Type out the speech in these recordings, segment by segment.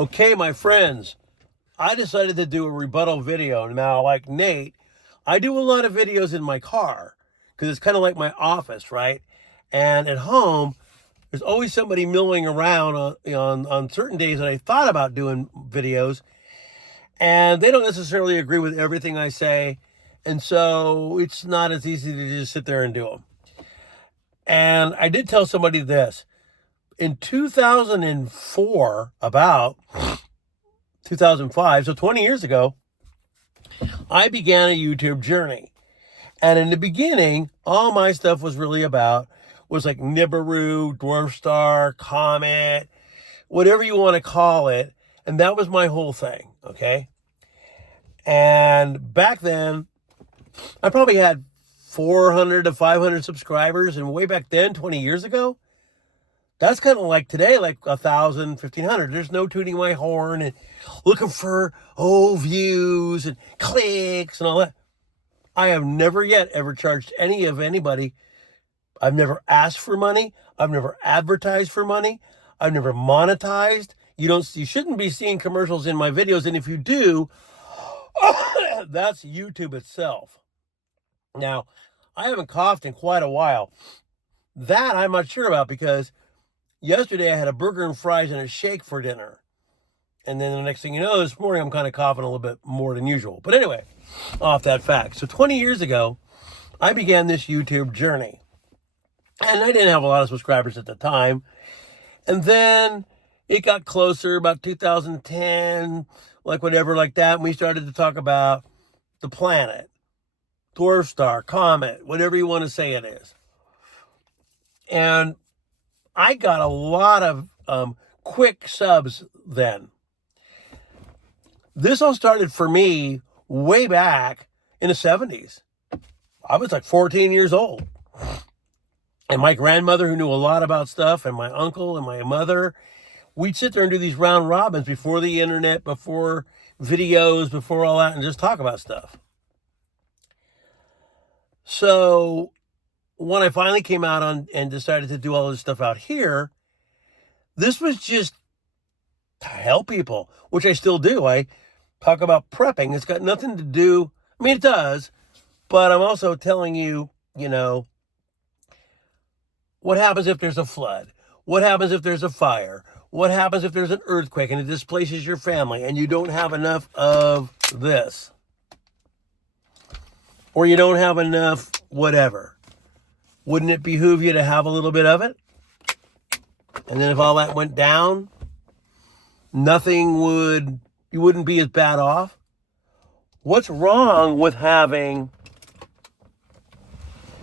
Okay, my friends, I decided to do a rebuttal video. Now, like Nate, I do a lot of videos in my car because it's kind of like my office, right? And at home, there's always somebody milling around on certain days that I thought about doing videos, and they don't necessarily agree with everything I say, and so it's not as easy to just sit there and do them. And I did tell somebody this. In 2004, about 2005, so 20 years ago, I began a YouTube journey. And in the beginning, all my stuff was really about was like Nibiru, Dwarf Star, Comet, whatever you want to call it. And that was my whole thing, okay? And back then, I probably had 400 to 500 subscribers. And way back then, 20 years ago, that's kind of like today, like 1,000, 1,500. There's no tooting my horn and looking for, views and clicks and all that. I have never yet ever charged anybody. I've never asked for money. I've never advertised for money. I've never monetized. You shouldn't be seeing commercials in my videos. And if you do, that's YouTube itself. Now, I haven't coughed in quite a while. That I'm not sure about because yesterday I had a burger and fries and a shake for dinner. And then the next thing you know, this morning I'm kind of coughing a little bit more than usual. But anyway, off that fact. So 20 years ago, I began this YouTube journey. And I didn't have a lot of subscribers at the time. And then it got closer, about 2010, like whatever like that. And we started to talk about the planet, Dwarf Star, Comet, whatever you want to say it is. And I got a lot of quick subs then. This all started for me way back in the 70s. I was like 14 years old. And my grandmother, who knew a lot about stuff, and my uncle and my mother, we'd sit there and do these round robins before the internet, before videos, before all that, and just talk about stuff. So when I finally came out on and decided to do all this stuff out here, this was just to help people, which I still do. I talk about prepping. It's got nothing to do, I mean, it does, but I'm also telling you, what happens if there's a flood? What happens if there's a fire? What happens if there's an earthquake and it displaces your family and you don't have enough of this? Or you don't have enough whatever. Wouldn't it behoove you to have a little bit of it? And then if all that went down, you wouldn't be as bad off? What's wrong with having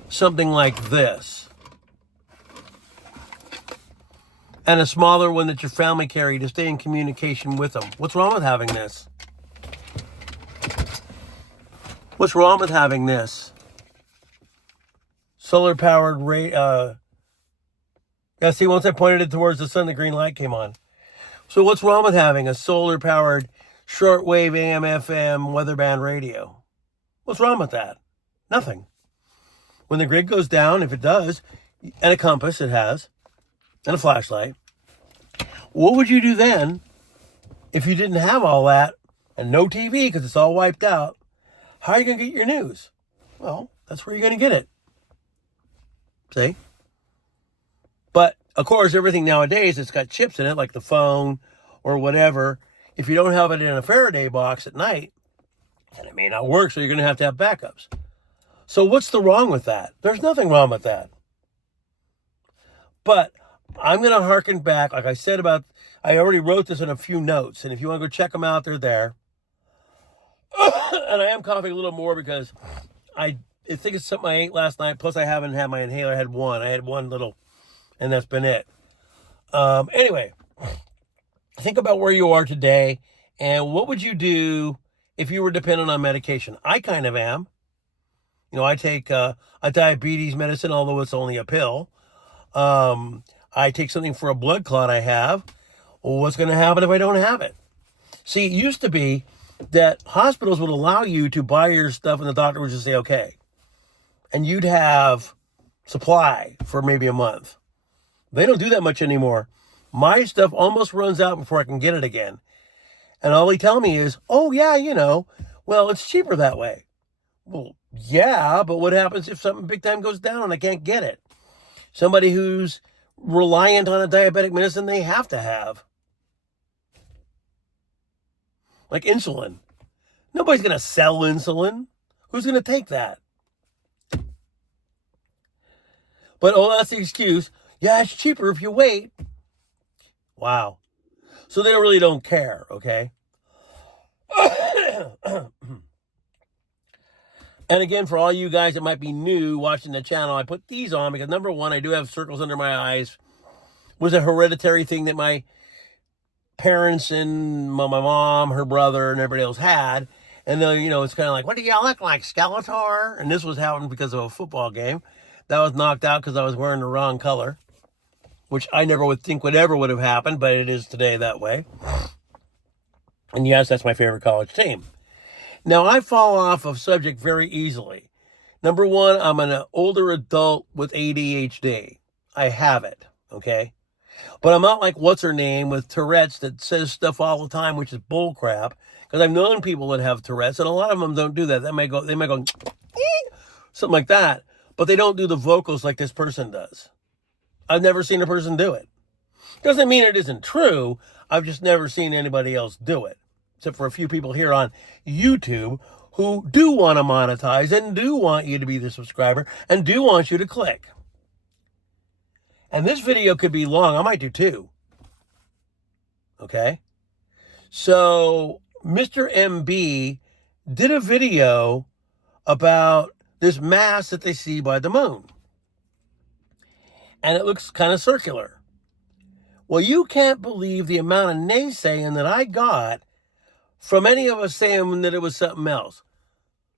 something like this? And a smaller one that your family carry to stay in communication with them. What's wrong with having this? What's wrong with having this? Solar-powered see, once I pointed it towards the sun, the green light came on. So what's wrong with having a solar-powered shortwave AM/FM weather band radio? What's wrong with that? Nothing. When the grid goes down, if it does, and a compass it has, and a flashlight, what would you do then if you didn't have all that and no TV because it's all wiped out? How are you going to get your news? Well, that's where you're going to get it. See? But, of course, everything nowadays, it's got chips in it, like the phone or whatever. If you don't have it in a Faraday box at night, then it may not work, so you're going to have backups. So what's the wrong with that? There's nothing wrong with that. But I'm going to harken back, like I said I already wrote this in a few notes, and if you want to go check them out, they're there. And I am coughing a little more because I think it's something I ate last night, plus I haven't had my inhaler. I had one little, and that's been it. Anyway, think about where you are today, and what would you do if you were dependent on medication? I kind of am. I take a diabetes medicine, although it's only a pill. I take something for a blood clot I have. Well, what's going to happen if I don't have it? See, it used to be that hospitals would allow you to buy your stuff and the doctor would just say, okay. And you'd have supply for maybe a month. They don't do that much anymore. My stuff almost runs out before I can get it again. And all they tell me is, oh, yeah, well, it's cheaper that way. Well, yeah, but what happens if something big time goes down and I can't get it? Somebody who's reliant on a diabetic medicine they have to have. Like insulin. Nobody's going to sell insulin. Who's going to take that? But, that's the excuse. Yeah, it's cheaper if you wait. Wow. So they really don't care, okay? And again, for all you guys that might be new watching the channel, I put these on because, number one, I do have circles under my eyes. It was a hereditary thing that my parents and my mom, her brother, and everybody else had. And then, it's kind of like, what do you look like, Skeletor? And this was happening because of a football game. That was knocked out because I was wearing the wrong color, which I never would think would have happened, but it is today that way. And yes, that's my favorite college team. Now, I fall off of subject very easily. Number one, I'm an older adult with ADHD. I have it, okay? But I'm not like what's-her-name with Tourette's that says stuff all the time, which is bullcrap. Because I've known people that have Tourette's, and a lot of them don't do that. They might go, something like that. But they don't do the vocals like this person does. I've never seen a person do it. Doesn't mean it isn't true. I've just never seen anybody else do it. Except for a few people here on YouTube who do want to monetize and do want you to be the subscriber and do want you to click. And this video could be long. I might do two. Okay? So, Mr. MB did a video about this mass that they see by the moon. And it looks kind of circular. Well, you can't believe the amount of naysaying that I got from any of us saying that it was something else.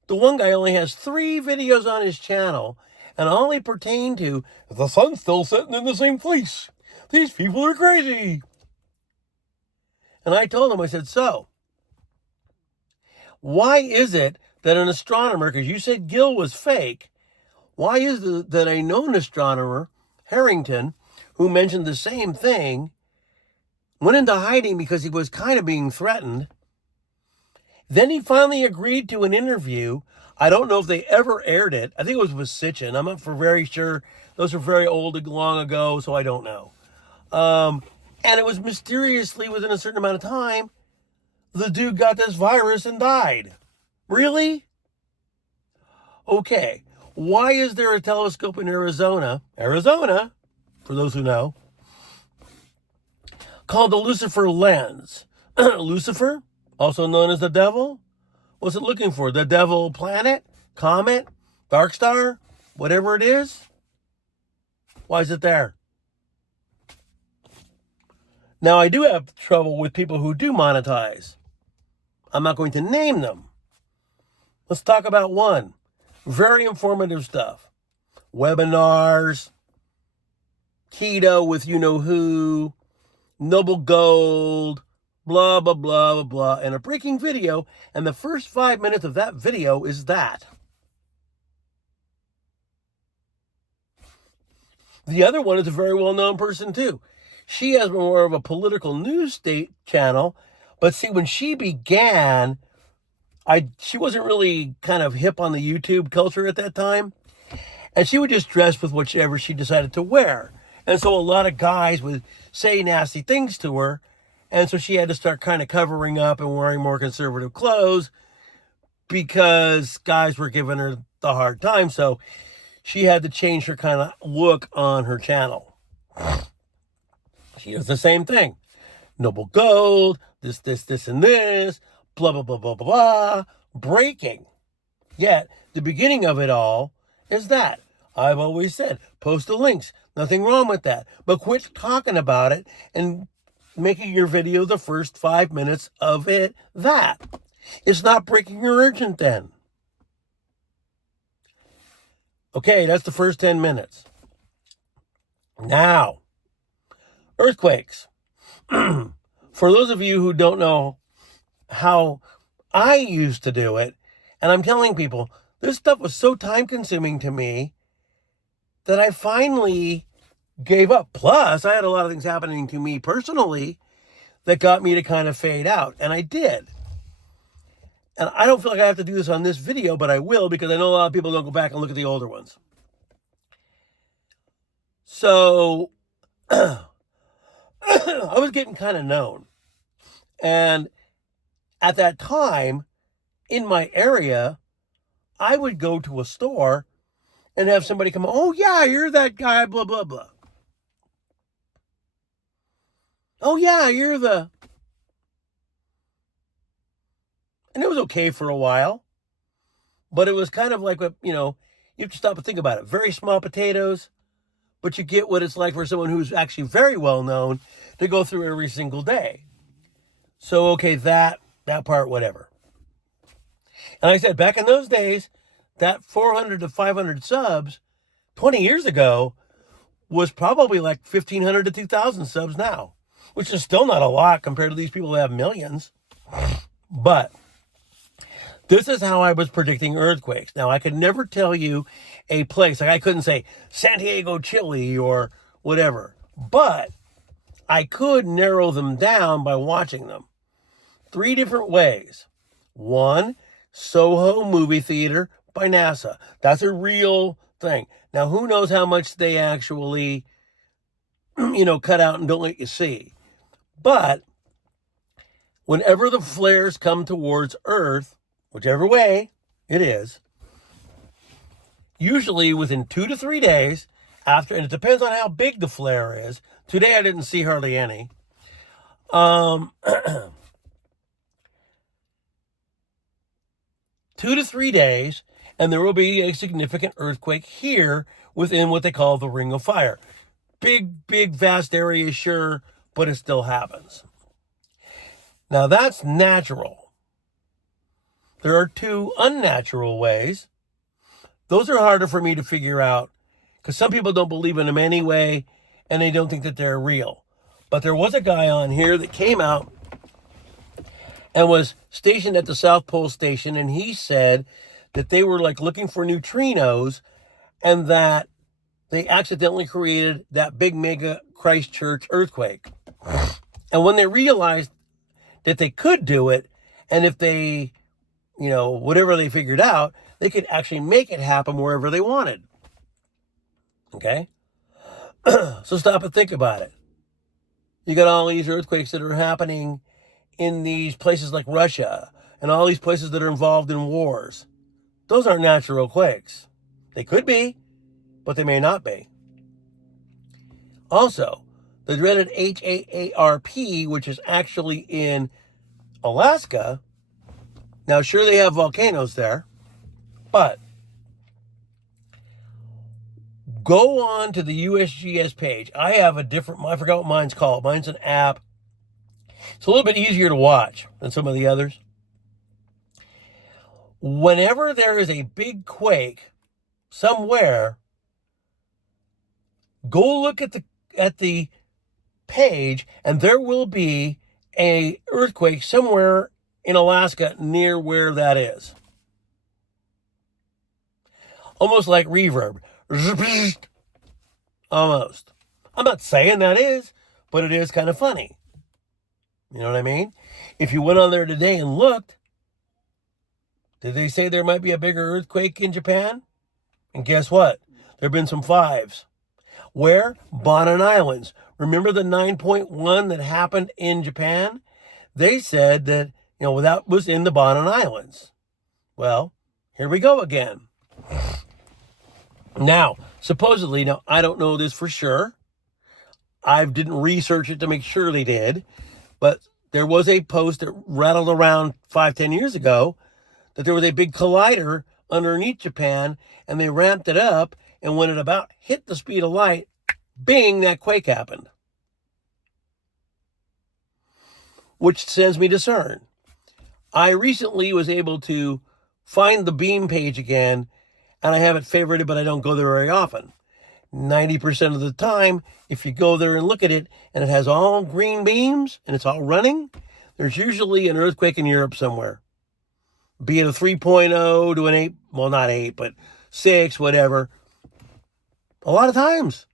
The one guy only has 3 videos on his channel, and all they pertain to, the sun's still setting in the same place. These people are crazy. And I told him, I said, so, why is it that an astronomer, because you said Gill was fake, why is it that a known astronomer, Harrington, who mentioned the same thing, went into hiding because he was kind of being threatened? Then he finally agreed to an interview. I don't know if they ever aired it. I think it was with Sitchin. I'm not for very sure. Those are very old, long ago, so I don't know. And it was mysteriously, within a certain amount of time, the dude got this virus and died. Really? Okay. Why is there a telescope in Arizona, for those who know, called the Lucifer lens? Lucifer? Also known as the devil? What's it looking for? The devil planet? Comet? Dark star? Whatever it is? Why is it there? Now, I do have trouble with people who do monetize. I'm not going to name them. Let's talk about one. Very informative stuff. Webinars, keto with you-know-who, noble gold, blah, blah, blah, blah, blah, and a breaking video, and the first 5 minutes of that video is that. The other one is a very well-known person, too. She has more of a political news state channel, but see, when she began, she wasn't really kind of hip on the YouTube culture at that time, and she would just dress with whichever she decided to wear. And so a lot of guys would say nasty things to her, and so she had to start kind of covering up and wearing more conservative clothes because guys were giving her the hard time. So she had to change her kind of look on her channel. She does the same thing. Noble gold, this, and this, blah, blah, blah, blah, blah, blah, breaking. Yet, the beginning of it all is that. I've always said, post the links. Nothing wrong with that. But quit talking about it and making your video the first 5 minutes of it that. It's not breaking or urgent then. Okay, that's the first 10 minutes. Now, earthquakes. For those of you who don't know how I used to do it, and I'm telling people, this stuff was so time-consuming to me that I finally gave up. Plus, I had a lot of things happening to me personally that got me to kind of fade out. And I did. And I don't feel like I have to do this on this video, but I will, because I know a lot of people don't go back and look at the older ones. So I was getting kind of known. And at that time, in my area, I would go to a store and have somebody come, oh, yeah, you're that guy, blah, blah, blah. Oh, yeah, you're the... And it was okay for a while. But it was kind of like, you have to stop and think about it. Very small potatoes, but you get what it's like for someone who's actually very well known to go through every single day. So, okay, that part, whatever. And like I said, back in those days, that 400 to 500 subs 20 years ago was probably like 1,500 to 2,000 subs now, which is still not a lot compared to these people who have millions. But this is how I was predicting earthquakes. Now, I could never tell you a place. Like, I couldn't say Santiago, Chile, or whatever. But I could narrow them down by watching them. 3 different ways. 1, Soho Movie Theater by NASA. That's a real thing. Now, who knows how much they actually, cut out and don't let you see. But whenever the flares come towards Earth, whichever way it is, usually within 2 to 3 days after, and it depends on how big the flare is. Today I didn't see hardly any. 2 to 3 days, and there will be a significant earthquake here within what they call the Ring of Fire. Big, vast area, sure, but it still happens. Now, that's natural. There are 2 unnatural ways. Those are harder for me to figure out because some people don't believe in them anyway, and they don't think that they're real. But there was a guy on here that came out and was stationed at the South Pole Station, and he said that they were like looking for neutrinos and that they accidentally created that big mega Christchurch earthquake. And when they realized that they could do it, and if they, whatever they figured out, they could actually make it happen wherever they wanted. Okay? So stop and think about it. You got all these earthquakes that are happening in these places like Russia and all these places that are involved in wars. Those aren't natural quakes. They could be, but they may not be. Also, the dreaded HAARP, which is actually in Alaska. Now, sure, they have volcanoes there, but go on to the USGS page. I have a different, I forgot what mine's called. Mine's an app. It's a little bit easier to watch than some of the others. Whenever there is a big quake somewhere, go look at the page, and there will be a earthquake somewhere in Alaska near where that is. Almost like reverb. Almost. I'm not saying that is, but it is kind of funny. You know what I mean? If you went on there today and looked, did they say there might be a bigger earthquake in Japan? And guess what? There have been some 5s. Where? Bonin Islands. Remember the 9.1 that happened in Japan? They said that, that was in the Bonin Islands. Well, here we go again. Now, supposedly, I don't know this for sure. I didn't research it to make sure they did. But there was a post that rattled around 5-10 years ago that there was a big collider underneath Japan, and they ramped it up, and when it about hit the speed of light, bing, that quake happened. Which sends me to CERN. I recently was able to find the beam page again, and I have it favorited, but I don't go there very often. 90% of the time, if you go there and look at it, and it has all green beams, and it's all running, there's usually an earthquake in Europe somewhere. Be it a 3.0 to an 8, well, not 8, but 6, whatever. A lot of times.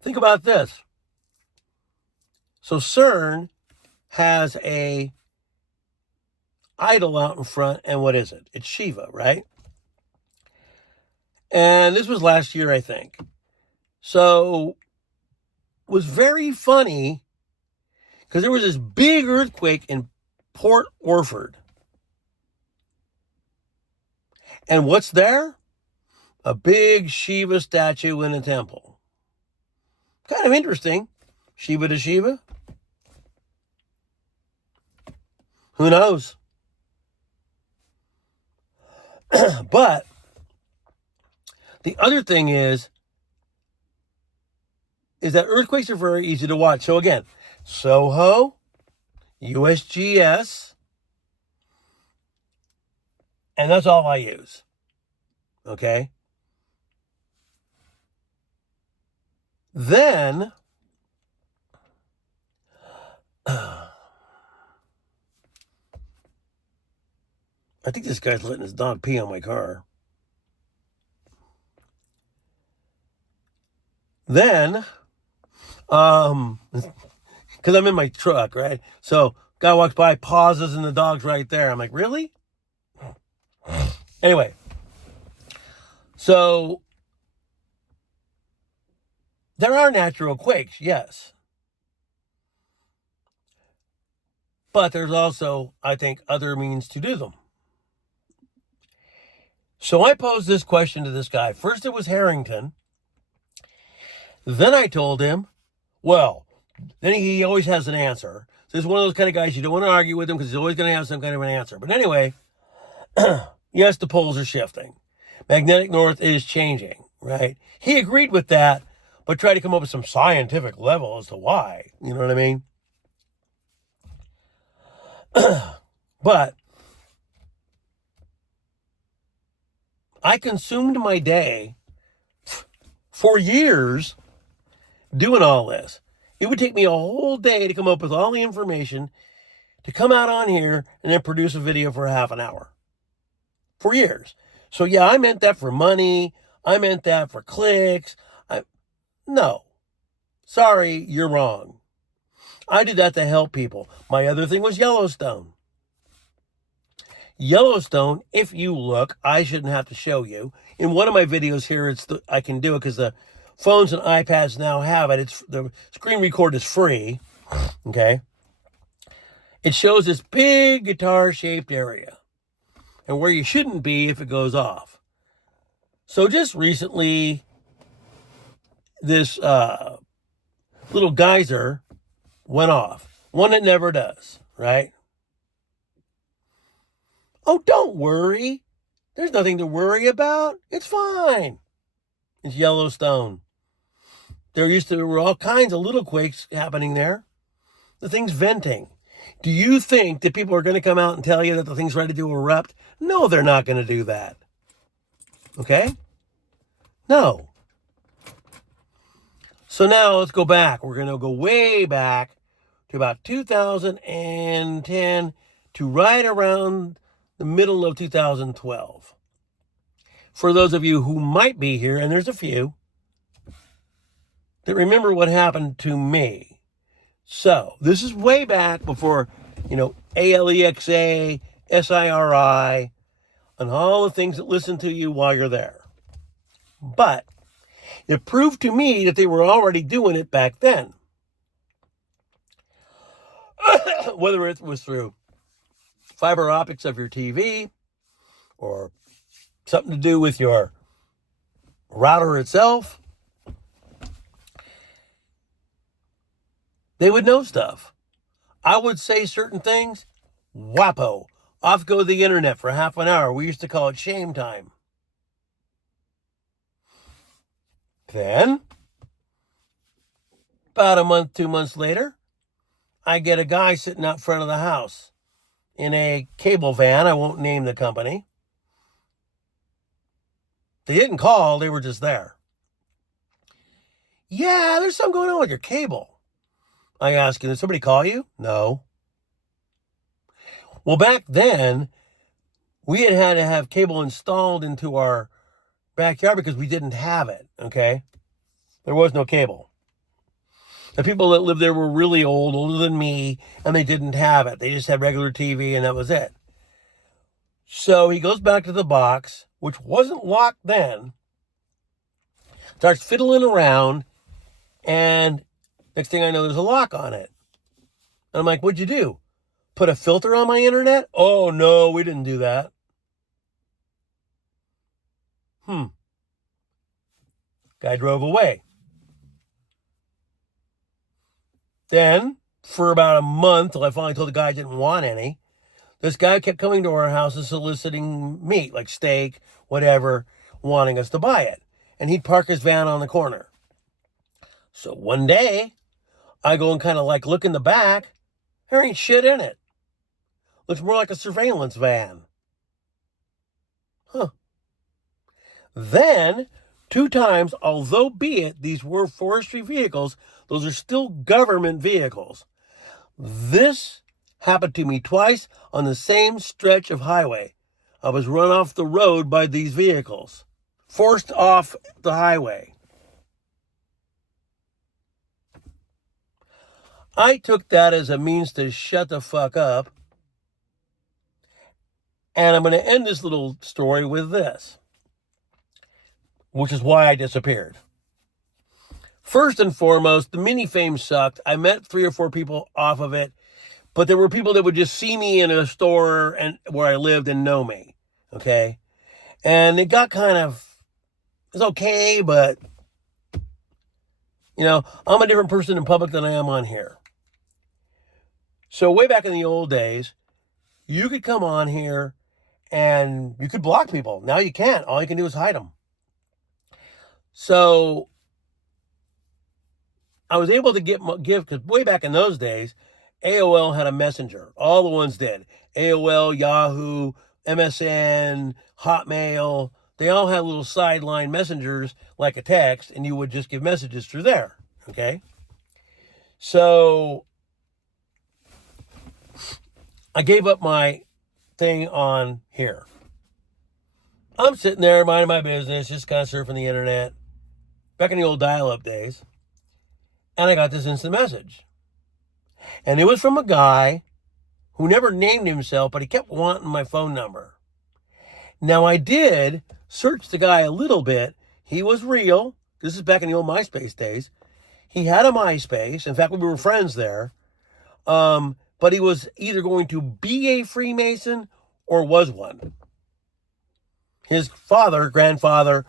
Think about this. So CERN has a idol out in front, and what is it? It's Shiva, right? And this was last year, I think. So it was very funny because there was this big earthquake in Port Orford. And what's there? A big Shiva statue in a temple. Kind of interesting. Shiva to Shiva? Who knows? But the other thing is that earthquakes are very easy to watch. So again, Soho, USGS, and that's all I use. Okay? Then, I think this guy's letting his dog pee on my car. Then, because I'm in my truck, right? So, guy walks by, pauses, and the dog's right there. I'm like, really? Anyway, so there are natural quakes, yes. But there's also, I think, other means to do them. So I posed this question to this guy. First it was Harrington. Then I told him, well, then he always has an answer. So he's one of those kind of guys you don't want to argue with him because he's always going to have some kind of an answer. But anyway, yes, the poles are shifting. Magnetic north is changing, right? He agreed with that, but tried to come up with some scientific level as to why. You know what I mean? But I consumed my day for years doing all this. It would take me a whole day to come up with all the information to come out on here and then produce a video for half an hour. For years. So yeah, I meant that for money. I meant that for clicks. No. Sorry, you're wrong. I did that to help people. My other thing was Yellowstone. Yellowstone, if you look, I shouldn't have to show you. In one of my videos here, I can do it because the phones and iPads now have it. The screen record is free. Okay. It shows this big guitar-shaped area and where you shouldn't be if it goes off. So just recently, this little geyser went off. One that never does, right? Oh, don't worry. There's nothing to worry about. It's fine. It's Yellowstone. There were all kinds of little quakes happening there. The thing's venting. Do you think that people are going to come out and tell you that the thing's ready to erupt? No, they're not going to do that. Okay? No. So now let's go back. We're going to go way back to about 2010 to right around the middle of 2012. For those of you who might be here, and there's a few, that remember what happened to me. So, this is way back before, ALEXA, SIRI, and all the things that listen to you while you're there. But it proved to me that they were already doing it back then. Whether it was through fiber optics of your TV or something to do with your router itself, they would know stuff. I would say certain things, whappo, off go the internet for half an hour. We used to call it shame time. Then, about a month, 2 months later, I get a guy sitting out front of the house in a cable van. I won't name the company. They didn't call, they were just there. Yeah, there's something going on with your cable. I asked him, did somebody call you? No. Well, back then, we had to have cable installed into our backyard because we didn't have it, okay? There was no cable. The people that lived there were really old, older than me, and they didn't have it. They just had regular TV, and that was it. So he goes back to the box, which wasn't locked then, starts fiddling around, and next thing I know, there's a lock on it. And I'm like, what'd you do? Put a filter on my internet? Oh, no, we didn't do that. Guy drove away. Then, for about a month, till I finally told the guy I didn't want any, this guy kept coming to our house and soliciting meat, like steak, whatever, wanting us to buy it. And he'd park his van on the corner. So one day, I go and kind of like look in the back. There ain't shit in it. Looks more like a surveillance van. Then, 2 times, although be it these were forestry vehicles, those are still government vehicles. This happened to me twice on the same stretch of highway. I was run off the road by these vehicles. Forced off the highway. I took that as a means to shut the fuck up. And I'm going to end this little story with this, which is why I disappeared. First and foremost, the mini fame sucked. I met 3 or 4 people off of it, but there were people that would just see me in a store and where I lived and know me, okay? And it got kind of, it's okay, but, I'm a different person in public than I am on here. So way back in the old days, you could come on here and you could block people. Now you can't. All you can do is hide them. So I was able to give, because way back in those days, AOL had a messenger. All the ones did. AOL, Yahoo, MSN, Hotmail. They all had little sideline messengers like a text, and you would just give messages through there. Okay? So I gave up my thing on here. I'm sitting there minding my business, just kind of surfing the internet, back in the old dial-up days, and I got this instant message. And it was from a guy who never named himself, but he kept wanting my phone number. Now, I did search the guy a little bit. He was real. This is back in the old MySpace days. He had a MySpace. In fact, we were friends there. But he was either going to be a Freemason or was one. His father, grandfather,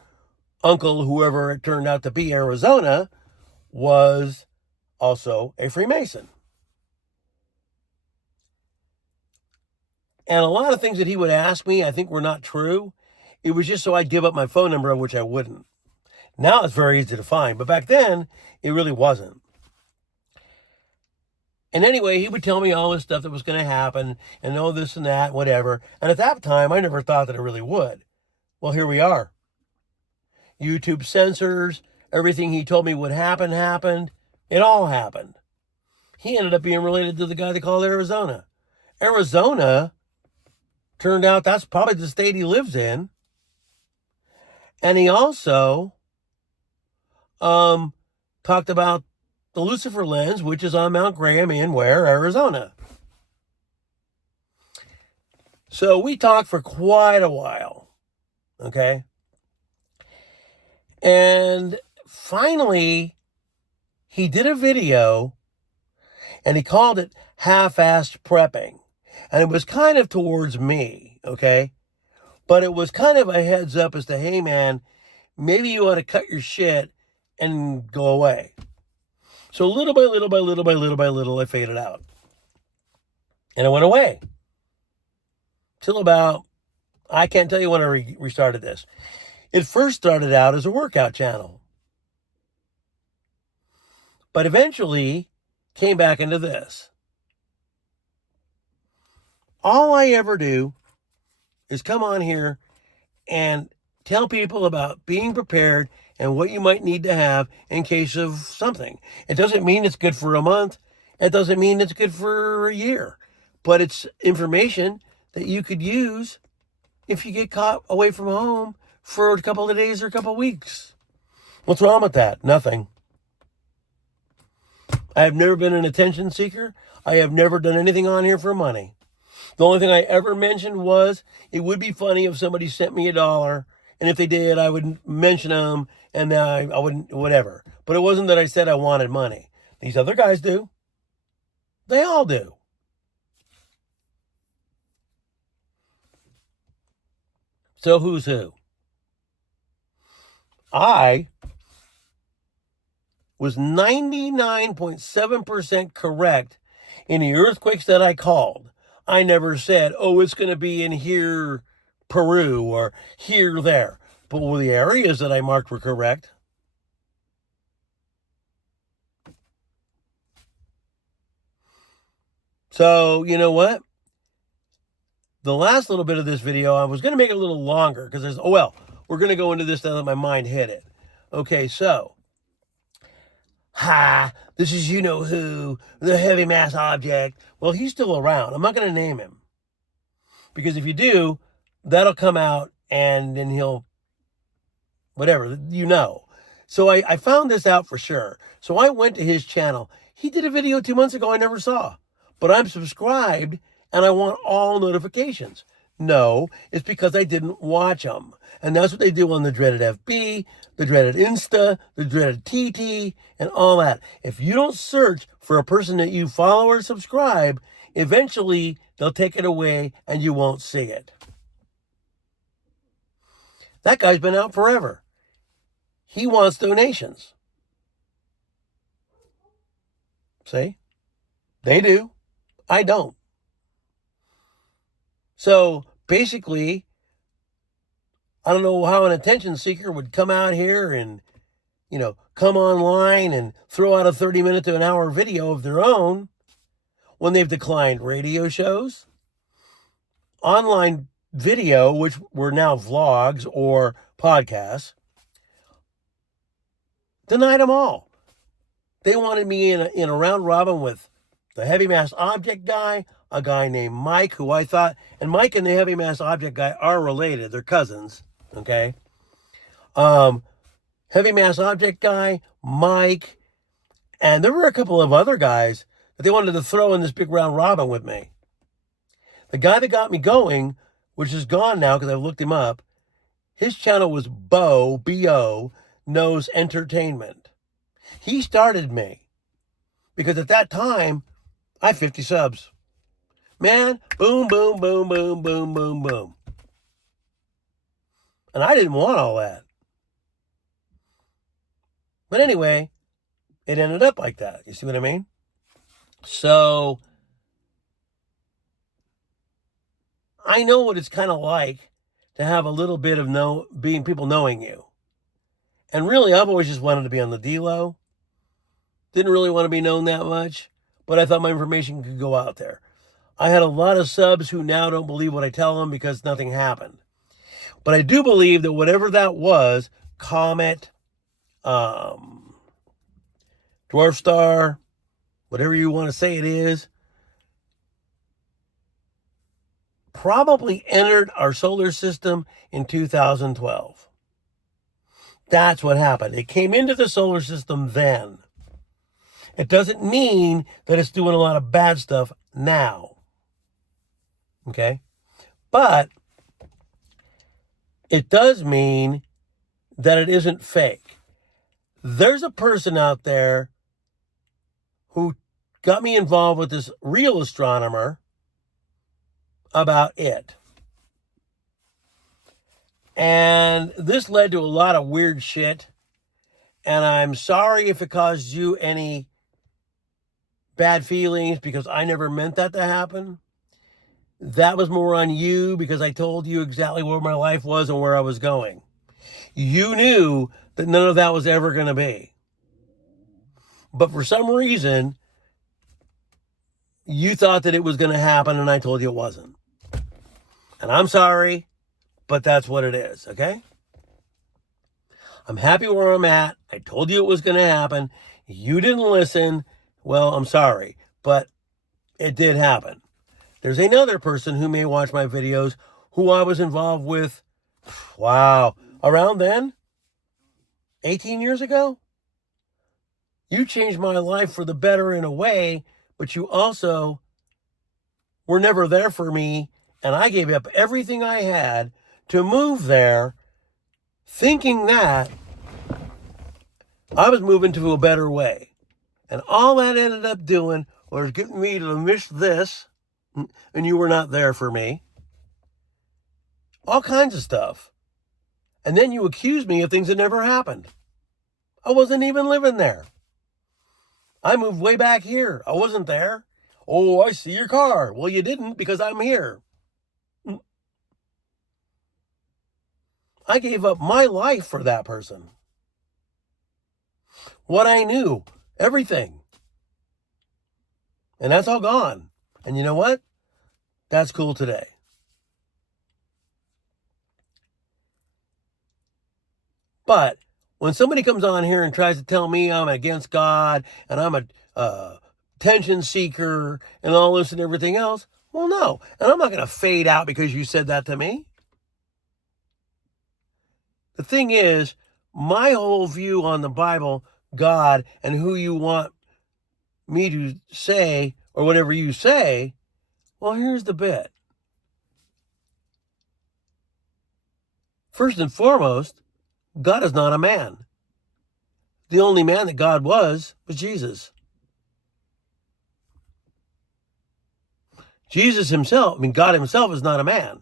uncle, whoever it turned out to be, Arizona, was also a Freemason. And a lot of things that he would ask me, I think were not true. It was just so I'd give up my phone number, which I wouldn't. Now it's very easy to find, but back then, it really wasn't. And anyway, he would tell me all this stuff that was going to happen, and all this and that, whatever. And at that time, I never thought that it really would. Well, here we are. YouTube censors, everything he told me would happen, happened. It all happened. He ended up being related to the guy they call Arizona. Arizona, turned out that's probably the state he lives in. And he also talked about the Lucifer lens, which is on Mount Graham in where? Arizona. So we talked for quite a while. Okay? And finally, he did a video and he called it half-assed prepping. And it was kind of towards me, okay? But it was kind of a heads up as to, hey man, maybe you ought to cut your shit and go away. So little by little by little by little by little, I faded out. And it went away. Till about, I can't tell you when I restarted this. It first started out as a workout channel. But eventually came back into this. All I ever do is come on here and tell people about being prepared and what you might need to have in case of something. It doesn't mean it's good for a month. It doesn't mean it's good for a year. But it's information that you could use if you get caught away from home for a couple of days or a couple of weeks. What's wrong with that? Nothing. I have never been an attention seeker. I have never done anything on here for money. The only thing I ever mentioned was it would be funny if somebody sent me $1, and if they did, I would mention them, and I wouldn't, whatever. But it wasn't that I said I wanted money. These other guys do. They all do. So who's who? I was 99.7% correct in the earthquakes that I called. I never said, oh, it's going to be in here, Peru, or here, there. But the areas that I marked were correct. So, you know what? The last little bit of this video, I was going to make it a little longer because there's, we're going to go into this now that my mind hit it. Okay, so, this is you-know-who, the heavy mass object. Well, he's still around. I'm not going to name him. Because if you do, that'll come out and then he'll, whatever, So I found this out for sure. So I went to his channel. He did a video 2 months ago I never saw. But I'm subscribed and I want all notifications. No, it's because I didn't watch them. And that's what they do on the dreaded FB, the dreaded Insta, the dreaded TT, and all that. If you don't search for a person that you follow or subscribe, eventually they'll take it away and you won't see it. That guy's been out forever. He wants donations. See? They do. I don't. So basically, I don't know how an attention seeker would come out here and, come online and throw out a 30-minute to an hour video of their own when they've declined radio shows, online video, which were now vlogs or podcasts, denied them all. They wanted me in a round robin with the heavy mass object guy, a guy named Mike, who I thought, and Mike and the heavy mass object guy are related. They're cousins, okay? Heavy mass object guy, Mike, and there were a couple of other guys that they wanted to throw in this big round robin with me. The guy that got me going, which is gone now because I've looked him up, his channel was Bo, B-O, Knows Entertainment. He started me because at that time, I had 50 subs. Man, boom, boom, boom, boom, boom, boom, boom. And I didn't want all that. But anyway, it ended up like that. You see what I mean? So, I know what it's kind of like to have a little bit of being people knowing you. And really, I've always just wanted to be on the D-Low. Didn't really want to be known that much, but I thought my information could go out there. I had a lot of subs who now don't believe what I tell them because nothing happened. But I do believe that whatever that was, Comet, Dwarf Star, whatever you want to say it is, probably entered our solar system in 2012. That's what happened. It came into the solar system then. It doesn't mean that it's doing a lot of bad stuff now. Okay? But it does mean that it isn't fake. There's a person out there who got me involved with this real astronomer about it. And this led to a lot of weird shit. And I'm sorry if it caused you any bad feelings because I never meant that to happen. That was more on you because I told you exactly where my life was and where I was going. You knew that none of that was ever going to be. But for some reason, you thought that it was going to happen and I told you it wasn't. And I'm sorry, but that's what it is, okay? I'm happy where I'm at. I told you it was going to happen. You didn't listen. Well, I'm sorry, but it did happen. There's another person who may watch my videos who I was involved with, around then? 18 years ago? You changed my life for the better in a way, but you also were never there for me, and I gave up everything I had to move there, thinking that I was moving to a better way. And all that ended up doing was getting me to miss this, and you were not there for me. All kinds of stuff. And then you accused me of things that never happened. I wasn't even living there. I moved way back here. I wasn't there. Oh, I see your car. Well, you didn't, because I'm here. I gave up my life for that person. What I knew, everything. And that's all gone. And you know what? That's cool today. But when somebody comes on here and tries to tell me I'm against God and I'm a attention seeker and all this and everything else, well, no. And I'm not going to fade out because you said that to me. The thing is, my whole view on the Bible, God, and who you want me to say or whatever you say, well, here's the bit. First and foremost, God is not a man. The only man that God was Jesus. Jesus himself, God himself is not a man.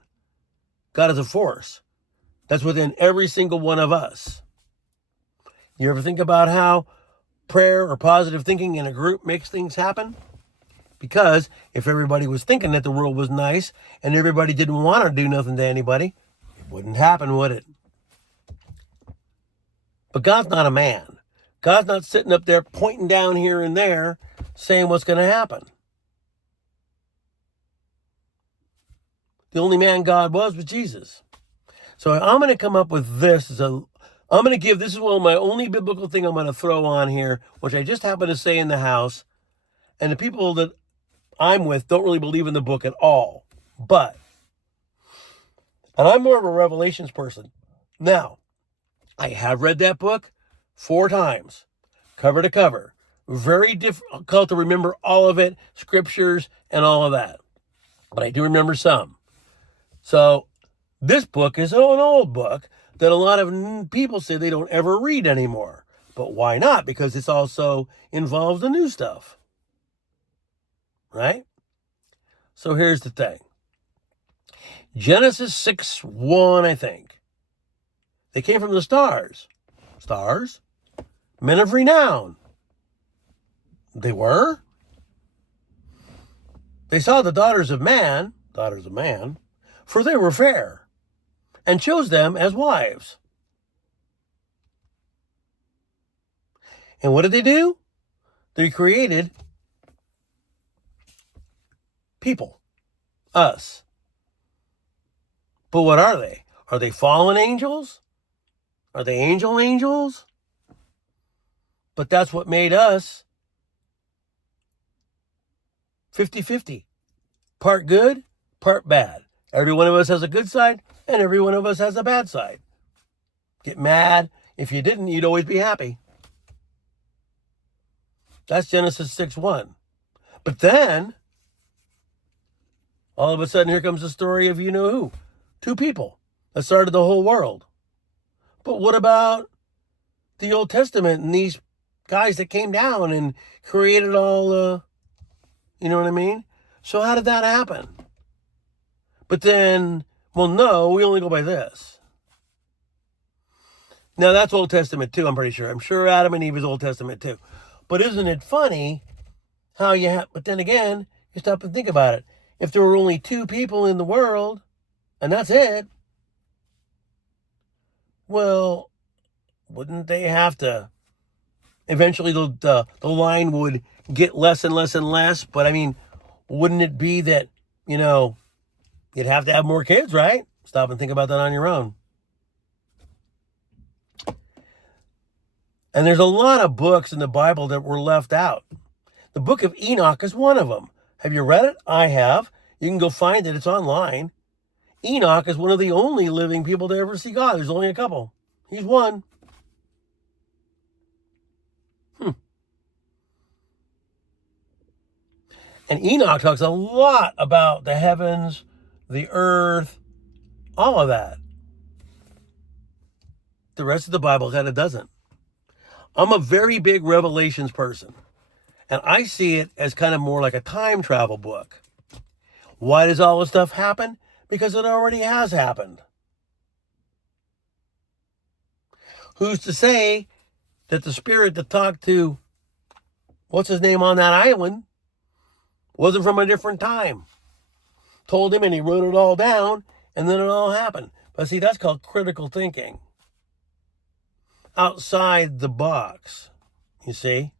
God is a force that's within every single one of us. You ever think about how prayer or positive thinking in a group makes things happen? Because if everybody was thinking that the world was nice and everybody didn't want to do nothing to anybody, it wouldn't happen, would it? But God's not a man. God's not sitting up there pointing down here and there saying what's going to happen. The only man God was Jesus. So I'm going to come up with this this is one of my only biblical thing I'm going to throw on here, which I just happen to say in the house. And the people that I'm with don't really believe in the book at all. And I'm more of a Revelations person. Now, I have read that book 4 times, cover to cover. Very difficult to remember all of it, scriptures and all of that. But I do remember some. So this book is an old book that a lot of people say they don't ever read anymore. But why not? Because it's also involves the new stuff. Right? So here's the thing. Genesis 6:1, I think. They came from the stars. Stars? Men of renown. They were. They saw the daughters of man, for they were fair, and chose them as wives. And what did they do? They created people, us. But what are they? Are they fallen angels? Are they angels? But that's what made us 50-50. Part good, part bad. Every one of us has a good side, and every one of us has a bad side. Get mad. If you didn't, you'd always be happy. That's Genesis 6:1. But then, all of a sudden, here comes the story of you-know-who. 2 people that started the whole world. But what about the Old Testament and these guys that came down and created all, you know what I mean? So how did that happen? But then, well, no, we only go by this. Now, that's Old Testament too, I'm pretty sure. I'm sure Adam and Eve is Old Testament too. But isn't it funny how but then again, you stop and think about it. If there were only 2 people in the world, and that's it, well, wouldn't they have to, eventually the line would get less and less and less, but I mean, wouldn't it be that, you'd have to have more kids, right? Stop and think about that on your own. And there's a lot of books in the Bible that were left out. The book of Enoch is one of them. Have you read it? I have. You can go find it. It's online. Enoch is one of the only living people to ever see God. There's only a couple. He's one. And Enoch talks a lot about the heavens, the earth, all of that. The rest of the Bible kind of doesn't. I'm a very big Revelations person, and I see it as kind of more like a time travel book. Why does all this stuff happen? Because it already has happened. Who's to say that the spirit that talked to, what's his name on that island, wasn't from a different time? Told him and he wrote it all down, and then it all happened. But see, that's called critical thinking. Outside the box, you see?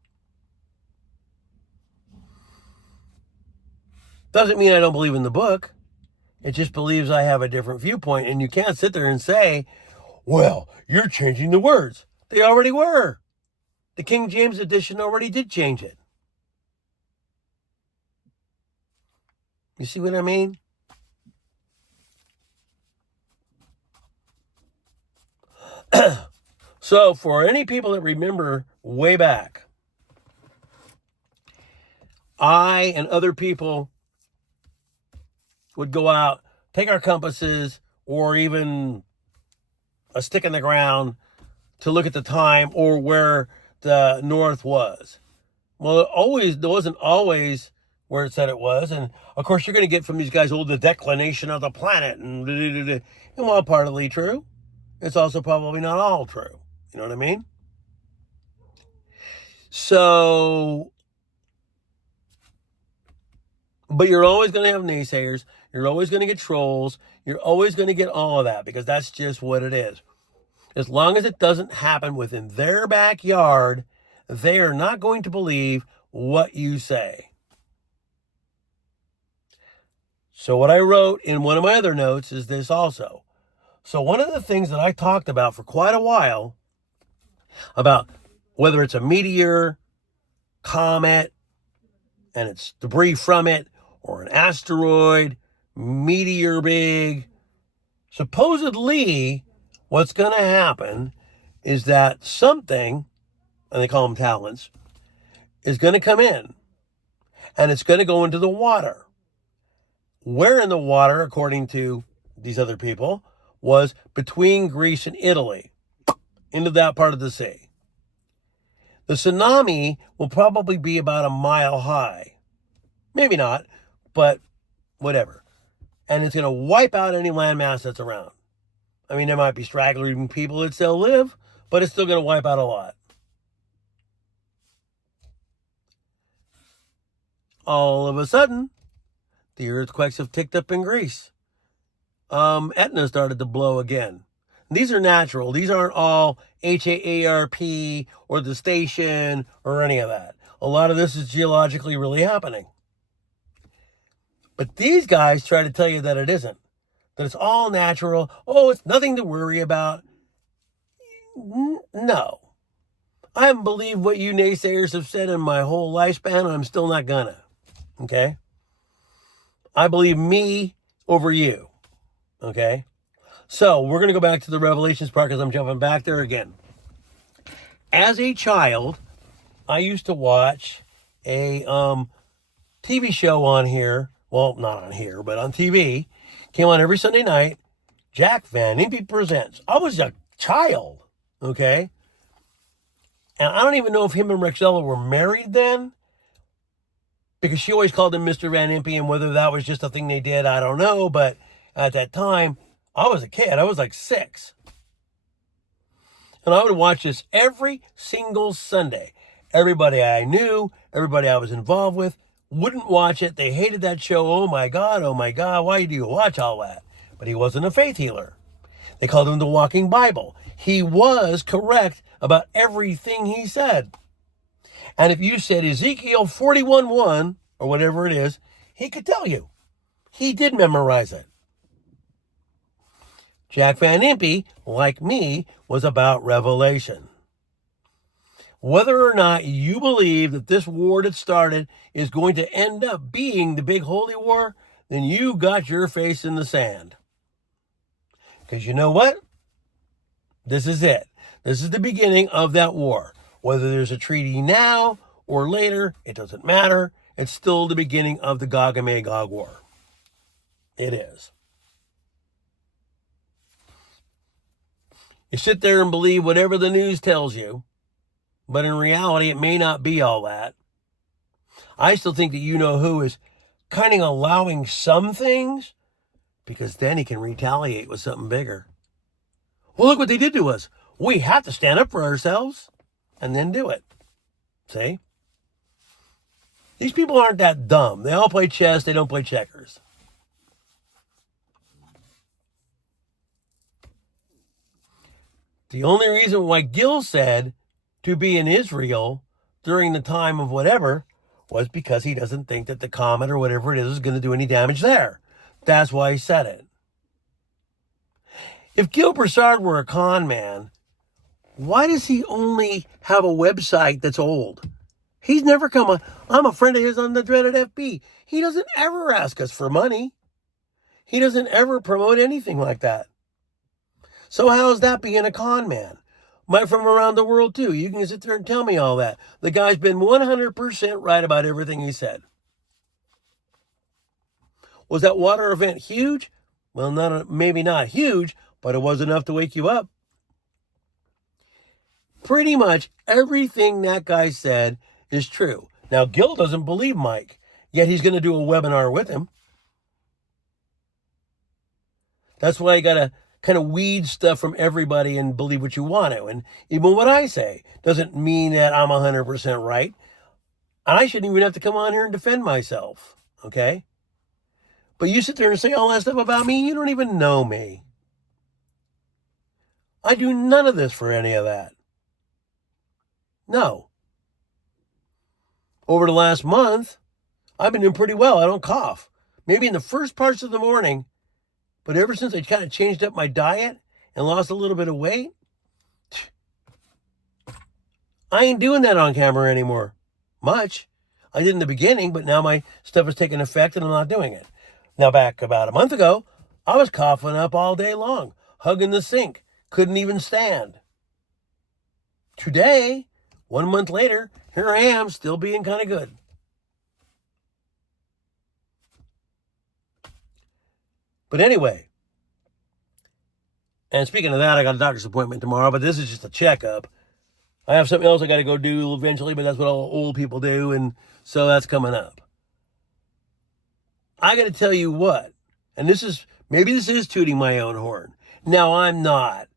Doesn't mean I don't believe in the book. It just believes I have a different viewpoint, and you can't sit there and say, well, you're changing the words. They already were. The King James edition already did change it. You see what I mean? So for any people that remember way back, I and other people would go out, take our compasses or even a stick in the ground to look at the time or where the north was. Well, it wasn't always where it said it was. And of course, you're going to get from these guys, the declination of the planet. And while partly true, it's also probably not all true. You know what I mean? So, but you're always going to have naysayers. You're always going to get trolls. You're always going to get all of that because that's just what it is. As long as it doesn't happen within their backyard, they are not going to believe what you say. So what I wrote in one of my other notes is this also. So one of the things that I talked about for quite a while, about whether it's a meteor, comet, and it's debris from it, or an asteroid, meteor big, supposedly what's going to happen is that something, and they call them talents, is going to come in, and it's going to go into the water. Where in the water, according to these other people, was between Greece and Italy, into that part of the sea. The tsunami will probably be about a mile high. Maybe not, but whatever. And it's going to wipe out any landmass that's around. I mean, there might be straggling people that still live, but it's still going to wipe out a lot. All of a sudden, the earthquakes have ticked up in Greece. Etna started to blow again. These are natural. These aren't all HAARP or the station or any of that. A lot of this is geologically really happening. But these guys try to tell you that it isn't. That it's all natural. Oh, it's nothing to worry about. No. I haven't believed what you naysayers have said in my whole lifespan, and I'm still not gonna. Okay? I believe me over you. Okay? So, we're going to go back to the Revelations part because I'm jumping back there again. As a child, I used to watch a TV show on here. Well, not on here, but on TV. Came on every Sunday night. Jack Van Impe Presents. I was a child. Okay? And I don't even know if him and Rexella were married then. Because she always called him Mr. Van Impe, and whether that was just a thing they did, I don't know. But at that time, I was a kid. I was like 6. And I would watch this every single Sunday. Everybody I knew, everybody I was involved with, wouldn't watch it. They hated that show. Oh my God, why do you watch all that? But he wasn't a faith healer. They called him the walking Bible. He was correct about everything he said. And if you said Ezekiel 41:1, or whatever it is, he could tell you. He did memorize it. Jack Van Impe, like me, was about revelation. Whether or not you believe that this war that started is going to end up being the big holy war, then you got your face in the sand. Because you know what? This is it. This is the beginning of that war. Whether there's a treaty now or later, it doesn't matter. it's still the beginning of the Gog and Magog war. It is. You sit there and believe whatever the news tells you, but in reality, it may not be all that. I still think that you-know-who is kind of allowing some things, because then he can retaliate with something bigger. Well, look what they did to us. We have to stand up for ourselves and then do it. See? These people aren't that dumb. They all play chess. They don't play checkers. The only reason why Gil said to be in Israel during the time of whatever was because he doesn't think that the comet or whatever it is going to do any damage there. That's why he said it. If Gil Broussard were a con man, why does he only have a website that's old? He's never I'm a friend of his on the Dreaded FB. He doesn't ever ask us for money. He doesn't ever promote anything like that. So how is that being a con man? From around the world too. You can sit there and tell me all that. The guy's been 100% right about everything he said. Was that water event huge? Well, maybe not huge, but it was enough to wake you up. Pretty much everything that guy said is true. Now, Gil doesn't believe Mike, yet he's going to do a webinar with him. That's why you got to kind of weed stuff from everybody and believe what you want to. And even what I say doesn't mean that I'm 100% right. And I shouldn't even have to come on here and defend myself, okay? But you sit there and say all that stuff about me, you don't even know me. I do none of this for any of that. No. Over the last month, I've been doing pretty well. I don't cough. Maybe in the first parts of the morning, but ever since I kind of changed up my diet and lost a little bit of weight, I ain't doing that on camera anymore. Much. I did in the beginning, but now my stuff is taking effect and I'm not doing it. Now back about a month ago, I was coughing up all day long, hugging the sink, couldn't even stand. Today, 1 month later, here I am, still being kind of good. But anyway, and speaking of that, I got a doctor's appointment tomorrow, but this is just a checkup. I have something else I got to go do eventually, but that's what all old people do, and so that's coming up. I got to tell you what, and maybe this is tooting my own horn. Now, I'm not,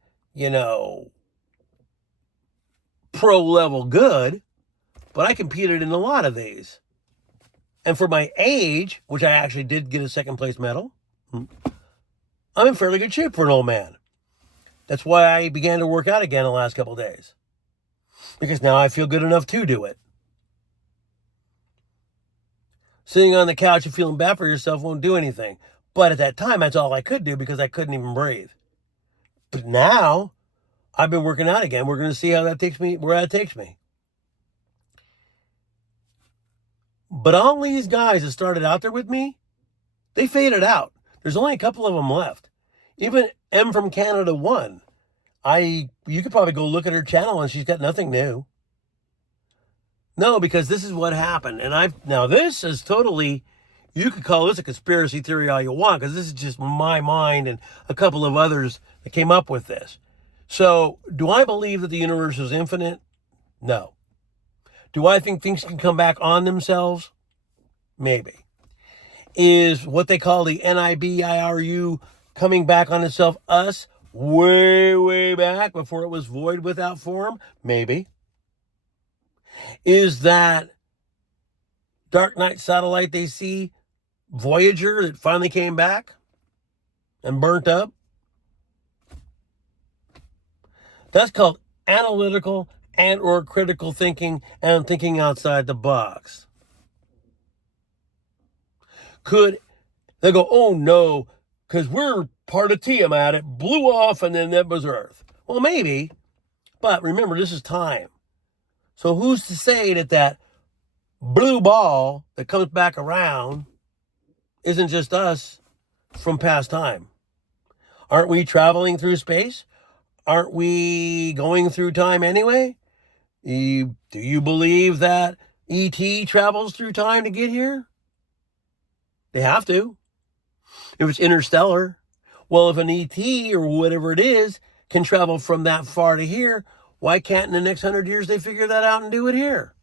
pro level good, but I competed in a lot of these. And for my age, which I actually did get a second place medal, I'm in fairly good shape for an old man. That's why I began to work out again the last couple of days. Because now I feel good enough to do it. Sitting on the couch and feeling bad for yourself won't do anything. But at that time, that's all I could do because I couldn't even breathe. But now, I've been working out again. We're going to see how that takes me, where that takes me. But all these guys that started out there with me, they faded out. There's only a couple of them left. Even M from Canada 1. You could probably go look at her channel and she's got nothing new. No, because this is what happened. And now this is totally, you could call this a conspiracy theory all you want, because this is just my mind and a couple of others that came up with this. So, do I believe that the universe is infinite? No. Do I think things can come back on themselves? Maybe. Is what they call the NIBIRU coming back on itself us way, way back before it was void without form? Maybe. Is that Dark Knight satellite they see, Voyager, that finally came back and burnt up? That's called analytical and or critical thinking and thinking outside the box. Could they go, oh no, because we're part of Tiamat, it blew off and then that was Earth? Well, maybe, but remember, this is time. So who's to say that blue ball that comes back around isn't just us from past time? Aren't we traveling through space? Aren't we going through time anyway? Do you believe that ET travels through time to get here? They have to. If it's interstellar. Well, if an ET or whatever it is can travel from that far to here, why can't in the next 100 years they figure that out and do it here?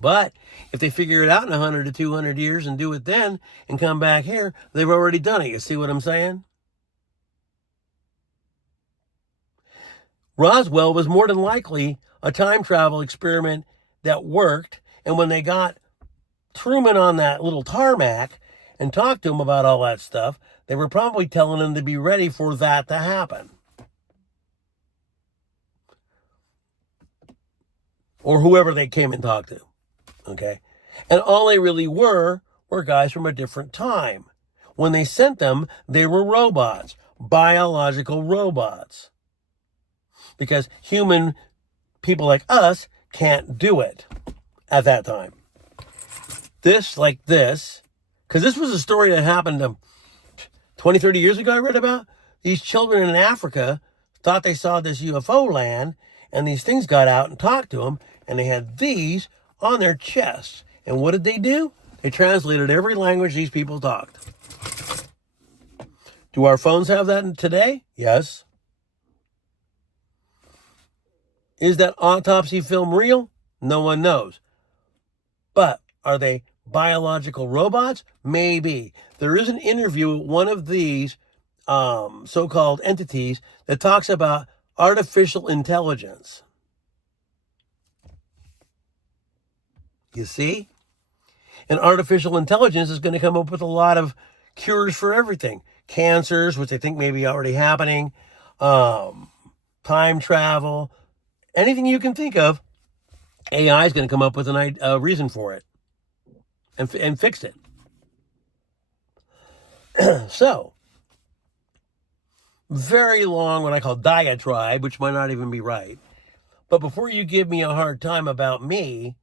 But if they figure it out in 100 to 200 years and do it then and come back here, they've already done it. You see what I'm saying? Roswell was more than likely a time travel experiment that worked. And when they got Truman on that little tarmac and talked to him about all that stuff, they were probably telling him to be ready for that to happen. Or whoever they came and talked to. Okay? And all they really were guys from a different time. When they sent them, they were robots, biological robots. Because human people like us can't do it at that time. This, because this was a story that happened 20, 30 years ago I read about. These children in Africa thought they saw this UFO land, and these things got out and talked to them, and they had these on their chests. And what did they do? They translated every language these people talked. Do our phones have that today? Yes. Is that autopsy film real? No one knows. But are they biological robots? Maybe. There is an interview with one of these so-called entities that talks about artificial intelligence. You see? And artificial intelligence is going to come up with a lot of cures for everything. Cancers, which I think may be already happening, time travel, anything you can think of, AI is going to come up with a reason for it and fix it. So, very long, what I call diatribe, which might not even be right. But before you give me a hard time about me,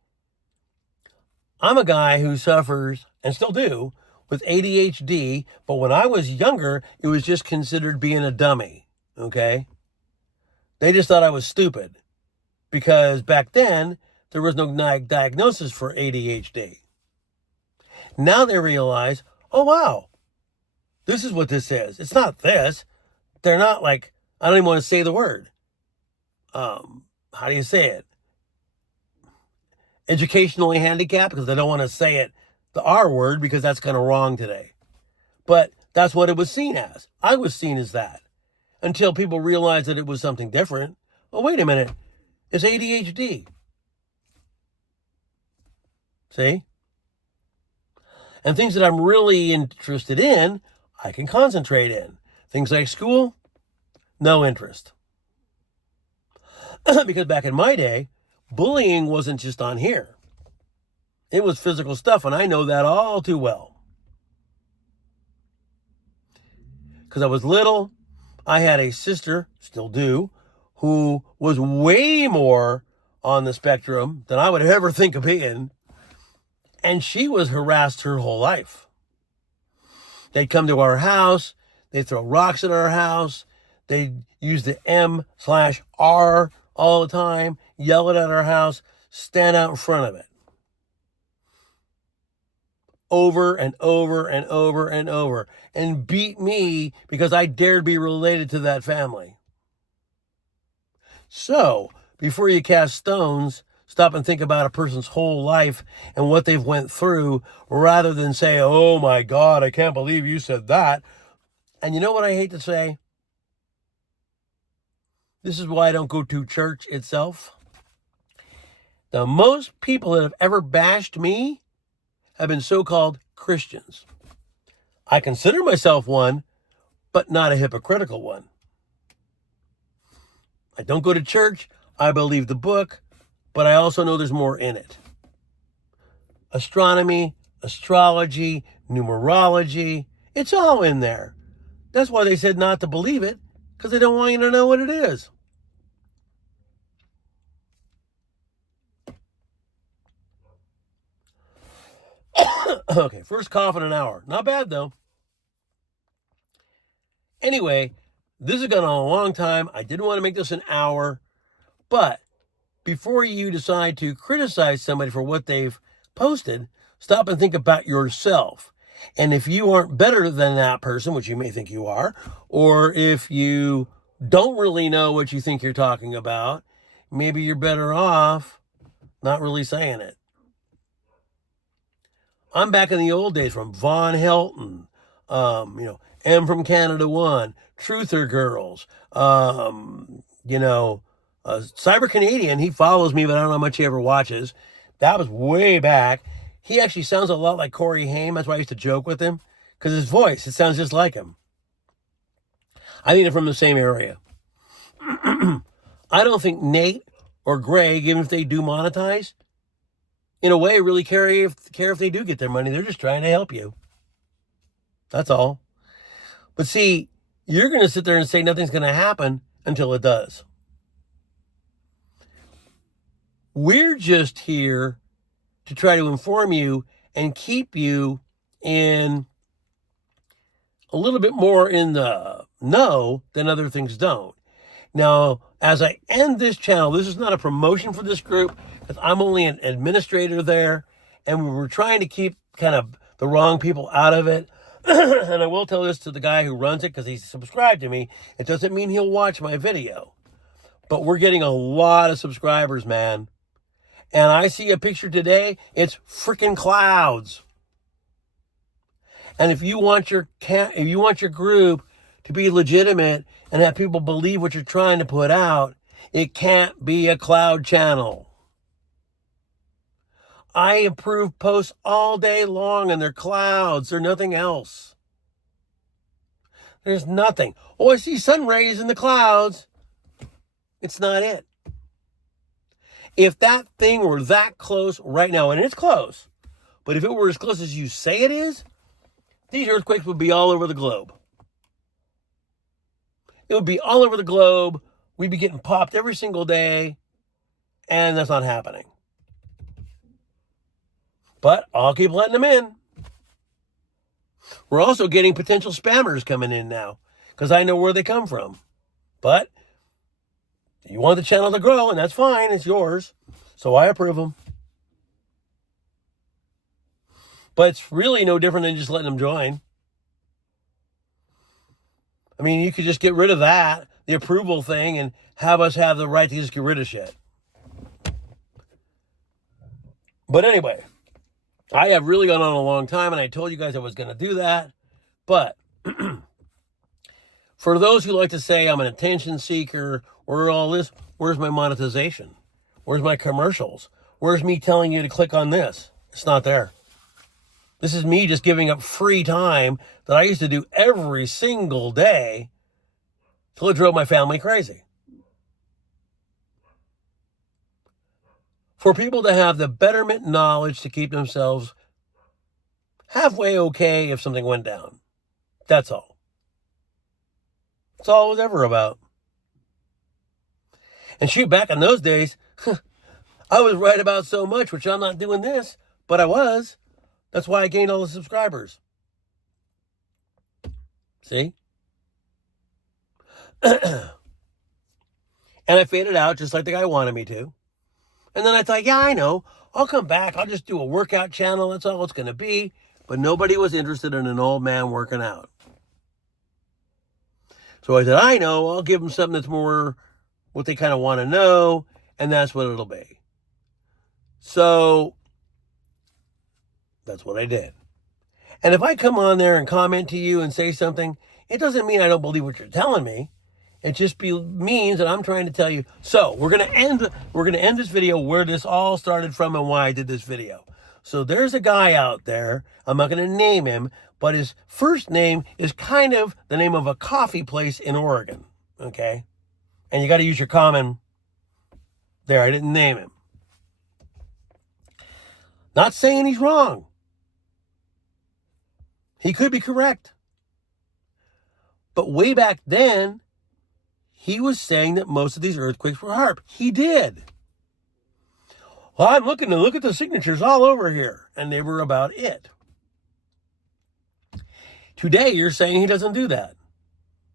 I'm a guy who suffers, and still do, with ADHD. But when I was younger, it was just considered being a dummy, okay? They just thought I was stupid. Because back then, there was no diagnosis for ADHD. Now they realize, oh, wow, this is what this is. It's not this. They're not like, I don't even want to say the word. How do you say it? Educationally handicapped, because I don't want to say it, the R word, because that's kind of wrong today. But that's what it was seen as. I was seen as that. Until people realized that it was something different. Oh, wait a minute. It's ADHD. See? And things that I'm really interested in, I can concentrate in. Things like school, no interest. Because back in my day, bullying wasn't just on here. It was physical stuff, and I know that all too well. Because I was little, I had a sister, still do, who was way more on the spectrum than I would ever think of being. And she was harassed her whole life. They'd come to our house. They'd throw rocks at our house. They'd use the M/R all the time, yell it at our house, stand out in front of it. Over and over and over and over. And beat me because I dared be related to that family. So, before you cast stones, stop and think about a person's whole life and what they've went through, rather than say, oh my God, I can't believe you said that. And you know what I hate to say? This is why I don't go to church itself. The most people that have ever bashed me have been so-called Christians. I consider myself one, but not a hypocritical one. I don't go to church. I believe the book, but I also know there's more in it. Astronomy, astrology, numerology, it's all in there. That's why they said not to believe it, because they don't want you to know what it is. Okay, first cough in an hour. Not bad, though. Anyway, this has gone on a long time. I didn't want to make this an hour, but before you decide to criticize somebody for what they've posted, stop and think about yourself. And if you aren't better than that person, which you may think you are, or if you don't really know what you think you're talking about, maybe you're better off not really saying it. I'm back in the old days from Von Helton, M from Canada 1, Truther Girls, Cyber Canadian. He follows me, but I don't know how much he ever watches. That was way back. He actually sounds a lot like Corey Haim. That's why I used to joke with him, because his voice, it sounds just like him. I think they're from the same area. I don't think Nate or Greg, even if they do monetize, in a way, really care if they do get their money. They're just trying to help you. That's all. But see, you're going to sit there and say nothing's going to happen until it does. We're just here to try to inform you and keep you in a little bit more in the know than other things don't. Now, as I end this channel, this is not a promotion for this group, because I'm only an administrator there, and we were trying to keep kind of the wrong people out of it. And I will tell this to the guy who runs it, because he's subscribed to me. It doesn't mean he'll watch my video. But we're getting a lot of subscribers, man. And I see a picture today, it's freaking clouds. And if you want your group to be legitimate and have people believe what you're trying to put out, it can't be a cloud channel. I approve posts all day long and they're clouds. They're nothing else. There's nothing. Oh, I see sun rays in the clouds. It's not it. If that thing were that close right now, and it's close, but if it were as close as you say it is, these earthquakes would be all over the globe. It would be all over the globe. We'd be getting popped every single day, and that's not happening. But I'll keep letting them in. We're also getting potential spammers coming in now, because I know where they come from. But you want the channel to grow, and that's fine. It's yours. So I approve them. But it's really no different than just letting them join. I mean, you could just get rid of that, the approval thing, and have us have the right to just get rid of shit. But anyway, I have really gone on a long time, and I told you guys I was going to do that. But for those who like to say I'm an attention seeker or all this, where's my monetization? Where's my commercials? Where's me telling you to click on this? It's not there. This is me just giving up free time that I used to do every single day till it drove my family crazy. For people to have the betterment knowledge to keep themselves halfway okay if something went down. That's all. That's all it was ever about. And shoot, back in those days, I was right about so much, which I'm not doing this, but I was. That's why I gained all the subscribers. See? And I faded out just like the guy wanted me to. And then I thought, yeah, I know. I'll come back. I'll just do a workout channel. That's all it's going to be. But nobody was interested in an old man working out. So I said, I know. I'll give them something that's more what they kind of want to know. And that's what it'll be. So that's what I did. And if I come on there and comment to you and say something, it doesn't mean I don't believe what you're telling me. It just means that I'm trying to tell you. So we're gonna end this video where this all started from and why I did this video. So there's a guy out there. I'm not gonna name him, but his first name is kind of the name of a coffee place in Oregon. Okay, and you got to use your common. There, I didn't name him. Not saying he's wrong. He could be correct. But way back then, he was saying that most of these earthquakes were HAARP. He did. Well, I'm looking to look at the signatures all over here, and they were about it. Today, you're saying he doesn't do that.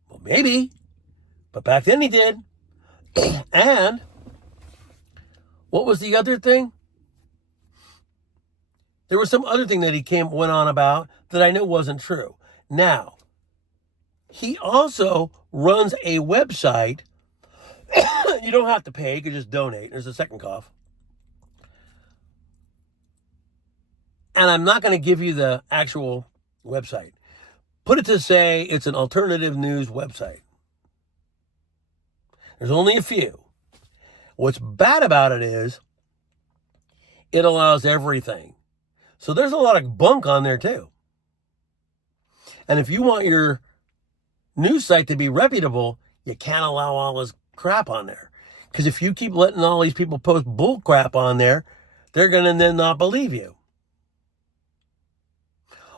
Well, maybe, but back then he did. And What was the other thing? There was some other thing that he went on about that I know wasn't true. Now, he also runs a website. You don't have to pay. You can just donate. There's a second cough. And I'm not going to give you the actual website. Put it to say it's an alternative news website. There's only a few. What's bad about it is it allows everything. So there's a lot of bunk on there too. And if you want your news site to be reputable, you can't allow all this crap on there. Because if you keep letting all these people post bull crap on there, they're going to then not believe you.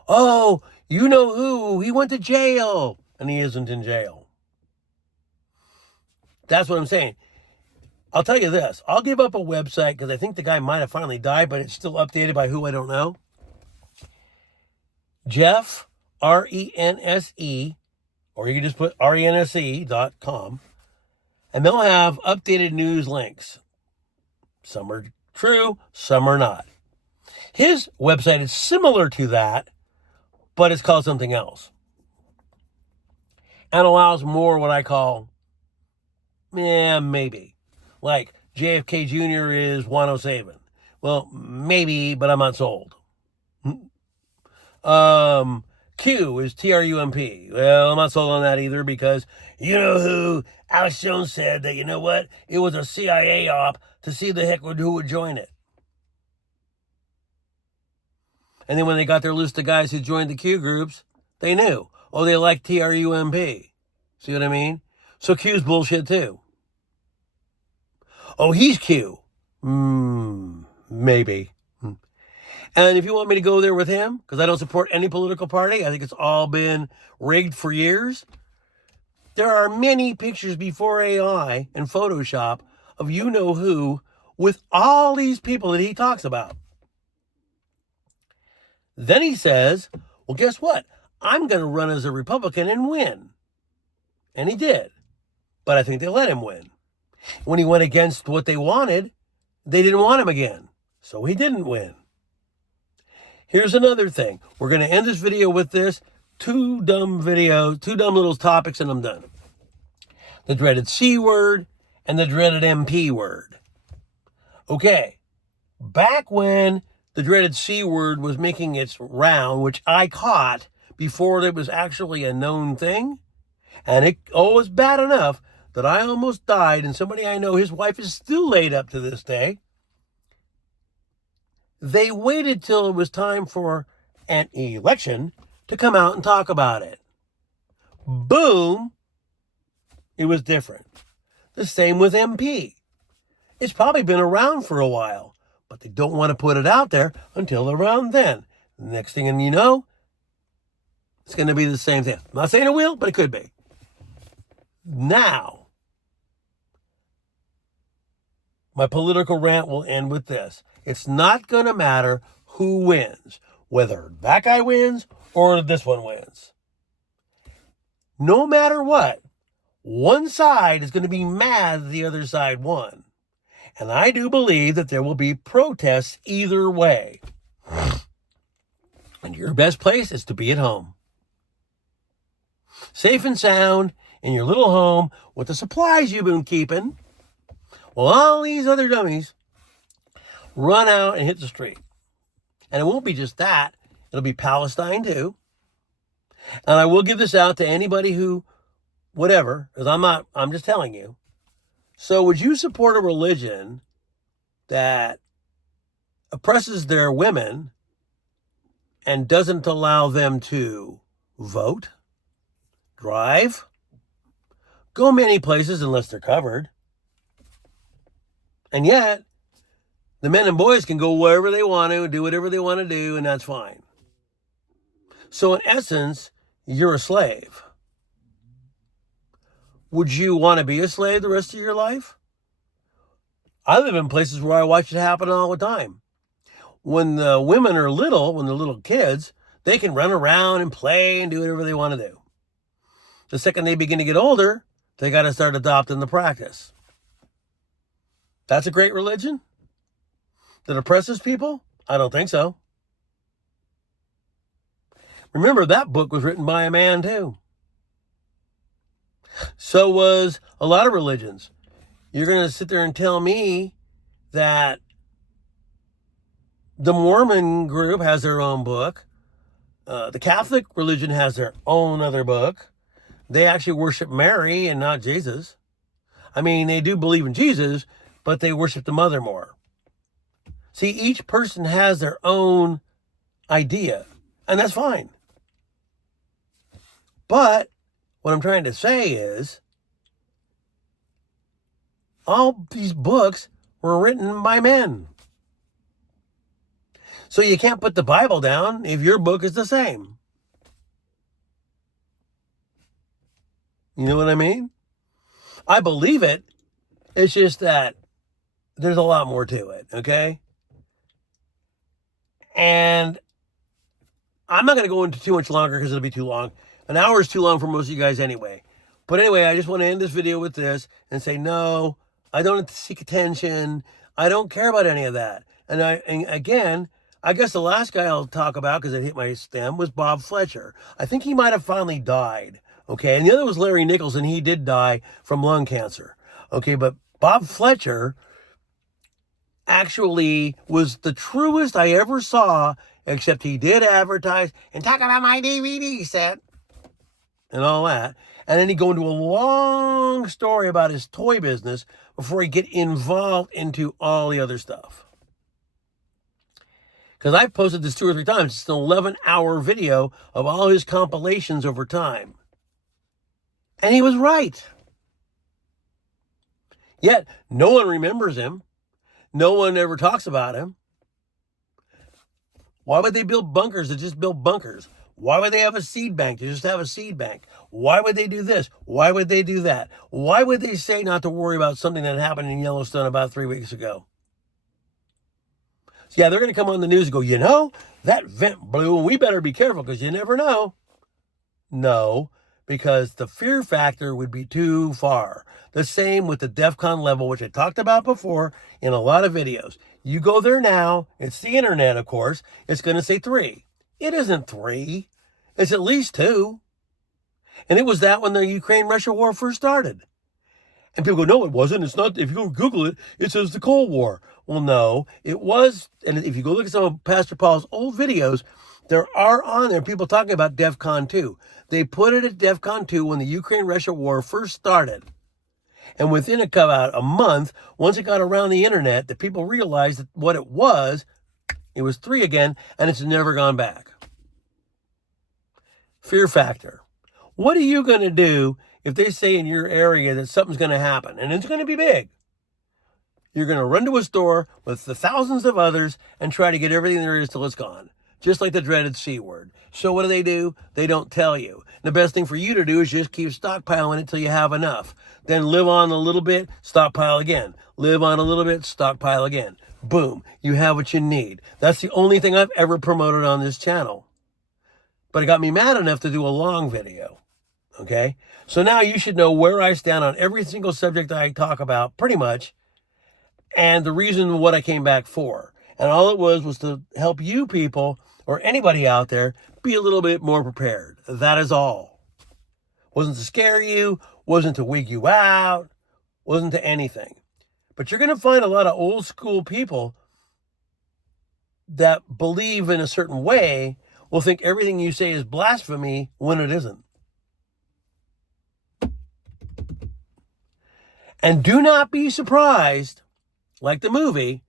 Oh, you know who? He went to jail. And he isn't in jail. That's what I'm saying. I'll tell you this. I'll give up a website because I think the guy might have finally died, but it's still updated by who I don't know. Jeff, RENSE, or you can just put RENSE.com, and they'll have updated news links. Some are true, some are not. His website is similar to that, but it's called something else. And allows more what I call, maybe. Like JFK Jr. is 107. Well, maybe, but I'm not sold. Q is TRUMP. Well, I'm not sold on that either because you know who? Alex Jones said that, you know what? It was a CIA op to see the heck who would join it. And then when they got their list of guys who joined the Q groups, they knew. Oh, they like TRUMP. See what I mean? So Q's bullshit too. Oh, he's Q. Maybe. And if you want me to go there with him, because I don't support any political party, I think it's all been rigged for years. There are many pictures before AI and Photoshop of you know who with all these people that he talks about. Then he says, well, guess what? I'm going to run as a Republican and win. And he did. But I think they let him win. When he went against what they wanted, they didn't want him again. So he didn't win. Here's another thing. We're going to end this video with this. Two dumb little topics, and I'm done. The dreaded C word and the dreaded MP word. Okay. Back when the dreaded C word was making its round, which I caught before it was actually a known thing, and it was bad enough that I almost died, and somebody I know, his wife is still laid up to this day. They waited till it was time for an election to come out and talk about it. Boom, it was different. The same with MP. It's probably been around for a while, but they don't want to put it out there until around then. The next thing you know, it's going to be the same thing. I'm not saying it will, but it could be. Now, my political rant will end with this. It's not going to matter who wins, whether that guy wins or this one wins. No matter what, one side is going to be mad that the other side won. And I do believe that there will be protests either way. And your best place is to be at home. Safe and sound in your little home with the supplies you've been keeping. Well, all these other dummies run out and hit the street. And it won't be just that. It'll be Palestine too. And I will give this out to anybody who, whatever, because I'm just telling you. So would you support a religion that oppresses their women and doesn't allow them to vote, drive, go many places unless they're covered? And yet, the men and boys can go wherever they want to, do whatever they want to do, and that's fine. So in essence, you're a slave. Would you want to be a slave the rest of your life? I live in places where I watch it happen all the time. When the women are little, when they're little kids, they can run around and play and do whatever they want to do. The second they begin to get older, they got to start adopting the practice. That's a great religion? that oppresses people? I don't think so. Remember, that book was written by a man too. So was a lot of religions. You're going to sit there and tell me that the Mormon group has their own book. The Catholic religion has their own other book. They actually worship Mary and not Jesus. I mean, they do believe in Jesus, but they worship the mother more. See, each person has their own idea, and that's fine. But what I'm trying to say is, all these books were written by men. So you can't put the Bible down if your book is the same. You know what I mean? I believe it. It's just that there's a lot more to it, okay? And I'm not going to go into too much longer because it'll be too long. An hour is too long for most of you guys anyway. But anyway, I just want to end this video with this and say, no, I don't have to seek attention. I don't care about any of that. And again, I guess the last guy I'll talk about, because it hit my stem, was Bob Fletcher. I think he might have finally died. Okay, and the other was Larry Nichols, and he did die from lung cancer. Okay, but Bob Fletcher actually was the truest I ever saw, except he did advertise and talk about my DVD set and all that. And then he'd go into a long story about his toy business before he'd get involved into all the other stuff. Because I've posted this 2 or 3 times. It's an 11-hour video of all his compilations over time. And he was right. Yet, no one remembers him. No one ever talks about him. Why would they build bunkers to just build bunkers? Why would they have a seed bank to just have a seed bank? Why would they do this? Why would they do that? Why would they say not to worry about something that happened in Yellowstone about 3 weeks ago? So yeah, they're going to come on the news and go, you know, that vent blew and we better be careful because you never know. No, because the fear factor would be too far. The same with the DEFCON level, which I talked about before in a lot of videos. You go there now, it's the internet, of course, it's going to say 3. It isn't 3. It's at least 2. And it was that when the Ukraine-Russia war first started. And people go, no, it wasn't. It's not. If you go Google it, it says the Cold War. Well, no, it was. And if you go look at some of Pastor Paul's old videos, there are on there people talking about DEFCON 2. They put it at DEFCON 2 when the Ukraine-Russia war first started. And within about a month, once it got around the internet, the people realized that what it was 3 again, and it's never gone back. Fear factor. What are you going to do if they say in your area that something's going to happen, and it's going to be big? You're going to run to a store with the thousands of others and try to get everything there is till it's gone. Just like the dreaded C word. So what do? They don't tell you. The best thing for you to do is just keep stockpiling it till you have enough. Then live on a little bit, stockpile again. Live on a little bit, stockpile again. Boom, you have what you need. That's the only thing I've ever promoted on this channel. But it got me mad enough to do a long video. Okay? So now you should know where I stand on every single subject I talk about, pretty much, and the reason what I came back for. And all it was to help you people, or anybody out there, be a little bit more prepared. That is all. Wasn't to scare you, wasn't to wig you out, wasn't to anything. But you're going to find a lot of old school people that believe in a certain way will think everything you say is blasphemy when it isn't. And do not be surprised, like the movie,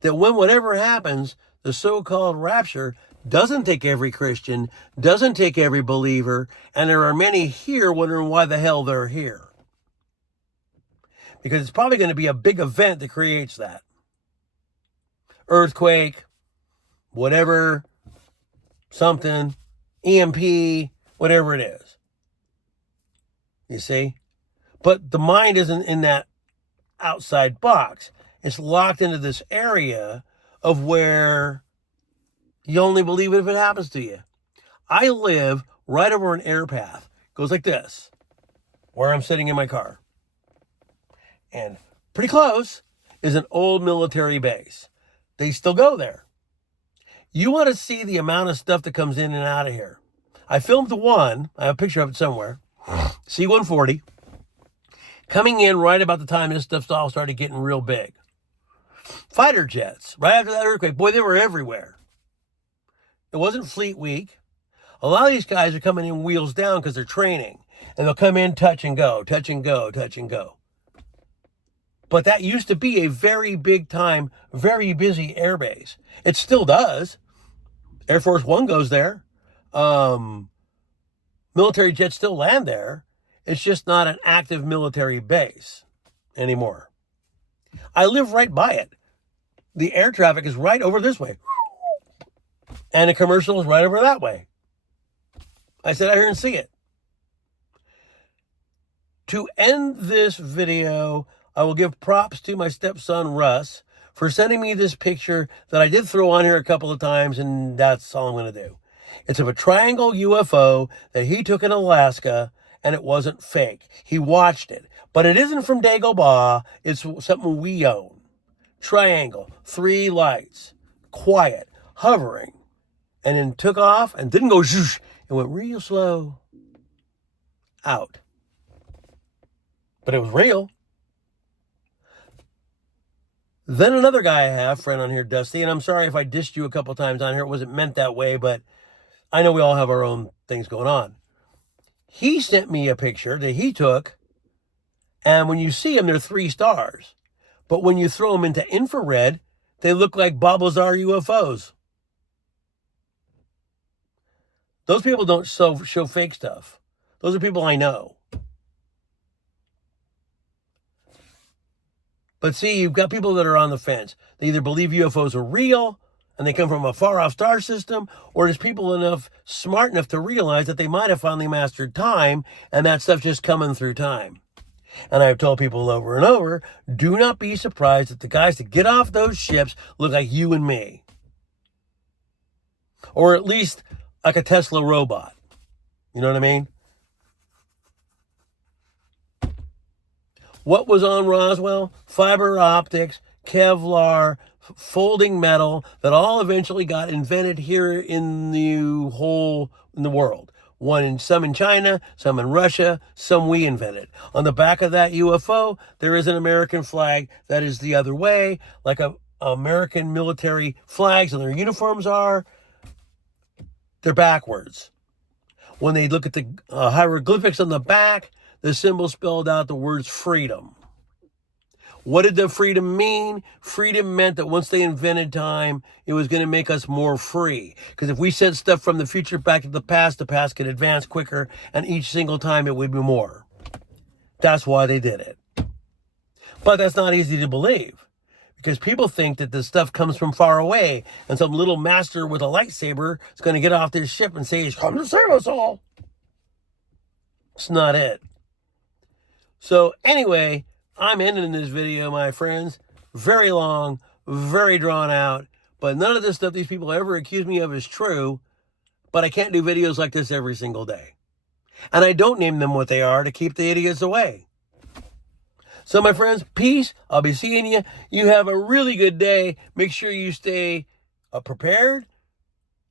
that when whatever happens, the so-called rapture doesn't take every Christian, doesn't take every believer, and there are many here wondering why the hell they're here. Because it's probably going to be a big event that creates that. Earthquake, whatever, something, EMP, whatever it is. You see? But the mind isn't in that outside box. It's locked into this area of where you only believe it if it happens to you. I live right over an air path. It goes like this, where I'm sitting in my car. And pretty close is an old military base. they still go there. You want to see the amount of stuff that comes in and out of here. I filmed the one, I have a picture of it somewhere, C-140, coming in right about the time this stuff all started getting real big. Fighter jets, right after that earthquake, boy, they were everywhere. It wasn't Fleet Week. A lot of these guys are coming in wheels down because they're training. And they'll come in, touch and go, touch and go, touch and go. But that used to be a very big time, very busy airbase. It still does. Air Force One goes there. Military jets still land there. It's just not an active military base anymore. I live right by it. The air traffic is right over this way. And the commercial is right over that way. I sit out here and see it. To end this video, I will give props to my stepson, Russ, for sending me this picture that I did throw on here a couple of times, and that's all I'm going to do. It's of a triangle UFO that he took in Alaska, and it wasn't fake. He watched it. But it isn't from Dagobah. It's something we own. Triangle, 3 lights, quiet, hovering, and then took off and didn't go zhoosh. It went real slow out. But it was real. Then another guy I have, friend on here, Dusty, and I'm sorry if I dissed you a couple times on here. It wasn't meant that way, but I know we all have our own things going on. He sent me a picture that he took, and when you see them, they're 3 stars. But when you throw them into infrared, they look like Bob Lazar UFOs. Those people don't show fake stuff. Those are people I know. But see, you've got people that are on the fence. They either believe UFOs are real and they come from a far-off star system, or there's people smart enough to realize that they might have finally mastered time and that stuff's just coming through time. And I've told people over and over, do not be surprised that the guys that get off those ships look like you and me. Or at least like a Tesla robot. You know what I mean? What was on Roswell? Fiber optics, Kevlar, folding metal that all eventually got invented here in the world. Some in China, some in Russia, some we invented. On the back of that UFO, there is an American flag that is the other way, like American military flags and their uniforms are. They're backwards. When they look at the hieroglyphics on the back, the symbol spelled out the words freedom. What did the freedom mean? Freedom meant that once they invented time, it was going to make us more free. Because if we sent stuff from the future back to the past could advance quicker, and each single time it would be more. That's why they did it. But that's not easy to believe. Because people think that this stuff comes from far away, and some little master with a lightsaber is going to get off this ship and say, he's come to save us all. It's not it. So anyway, I'm ending this video, my friends. Very long, very drawn out, but none of this stuff these people ever accuse me of is true, but I can't do videos like this every single day. And I don't name them what they are to keep the idiots away. So my friends, peace. I'll be seeing you. You have a really good day. Make sure you stay prepared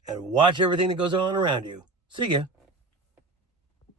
and watch everything that goes on around you. See ya.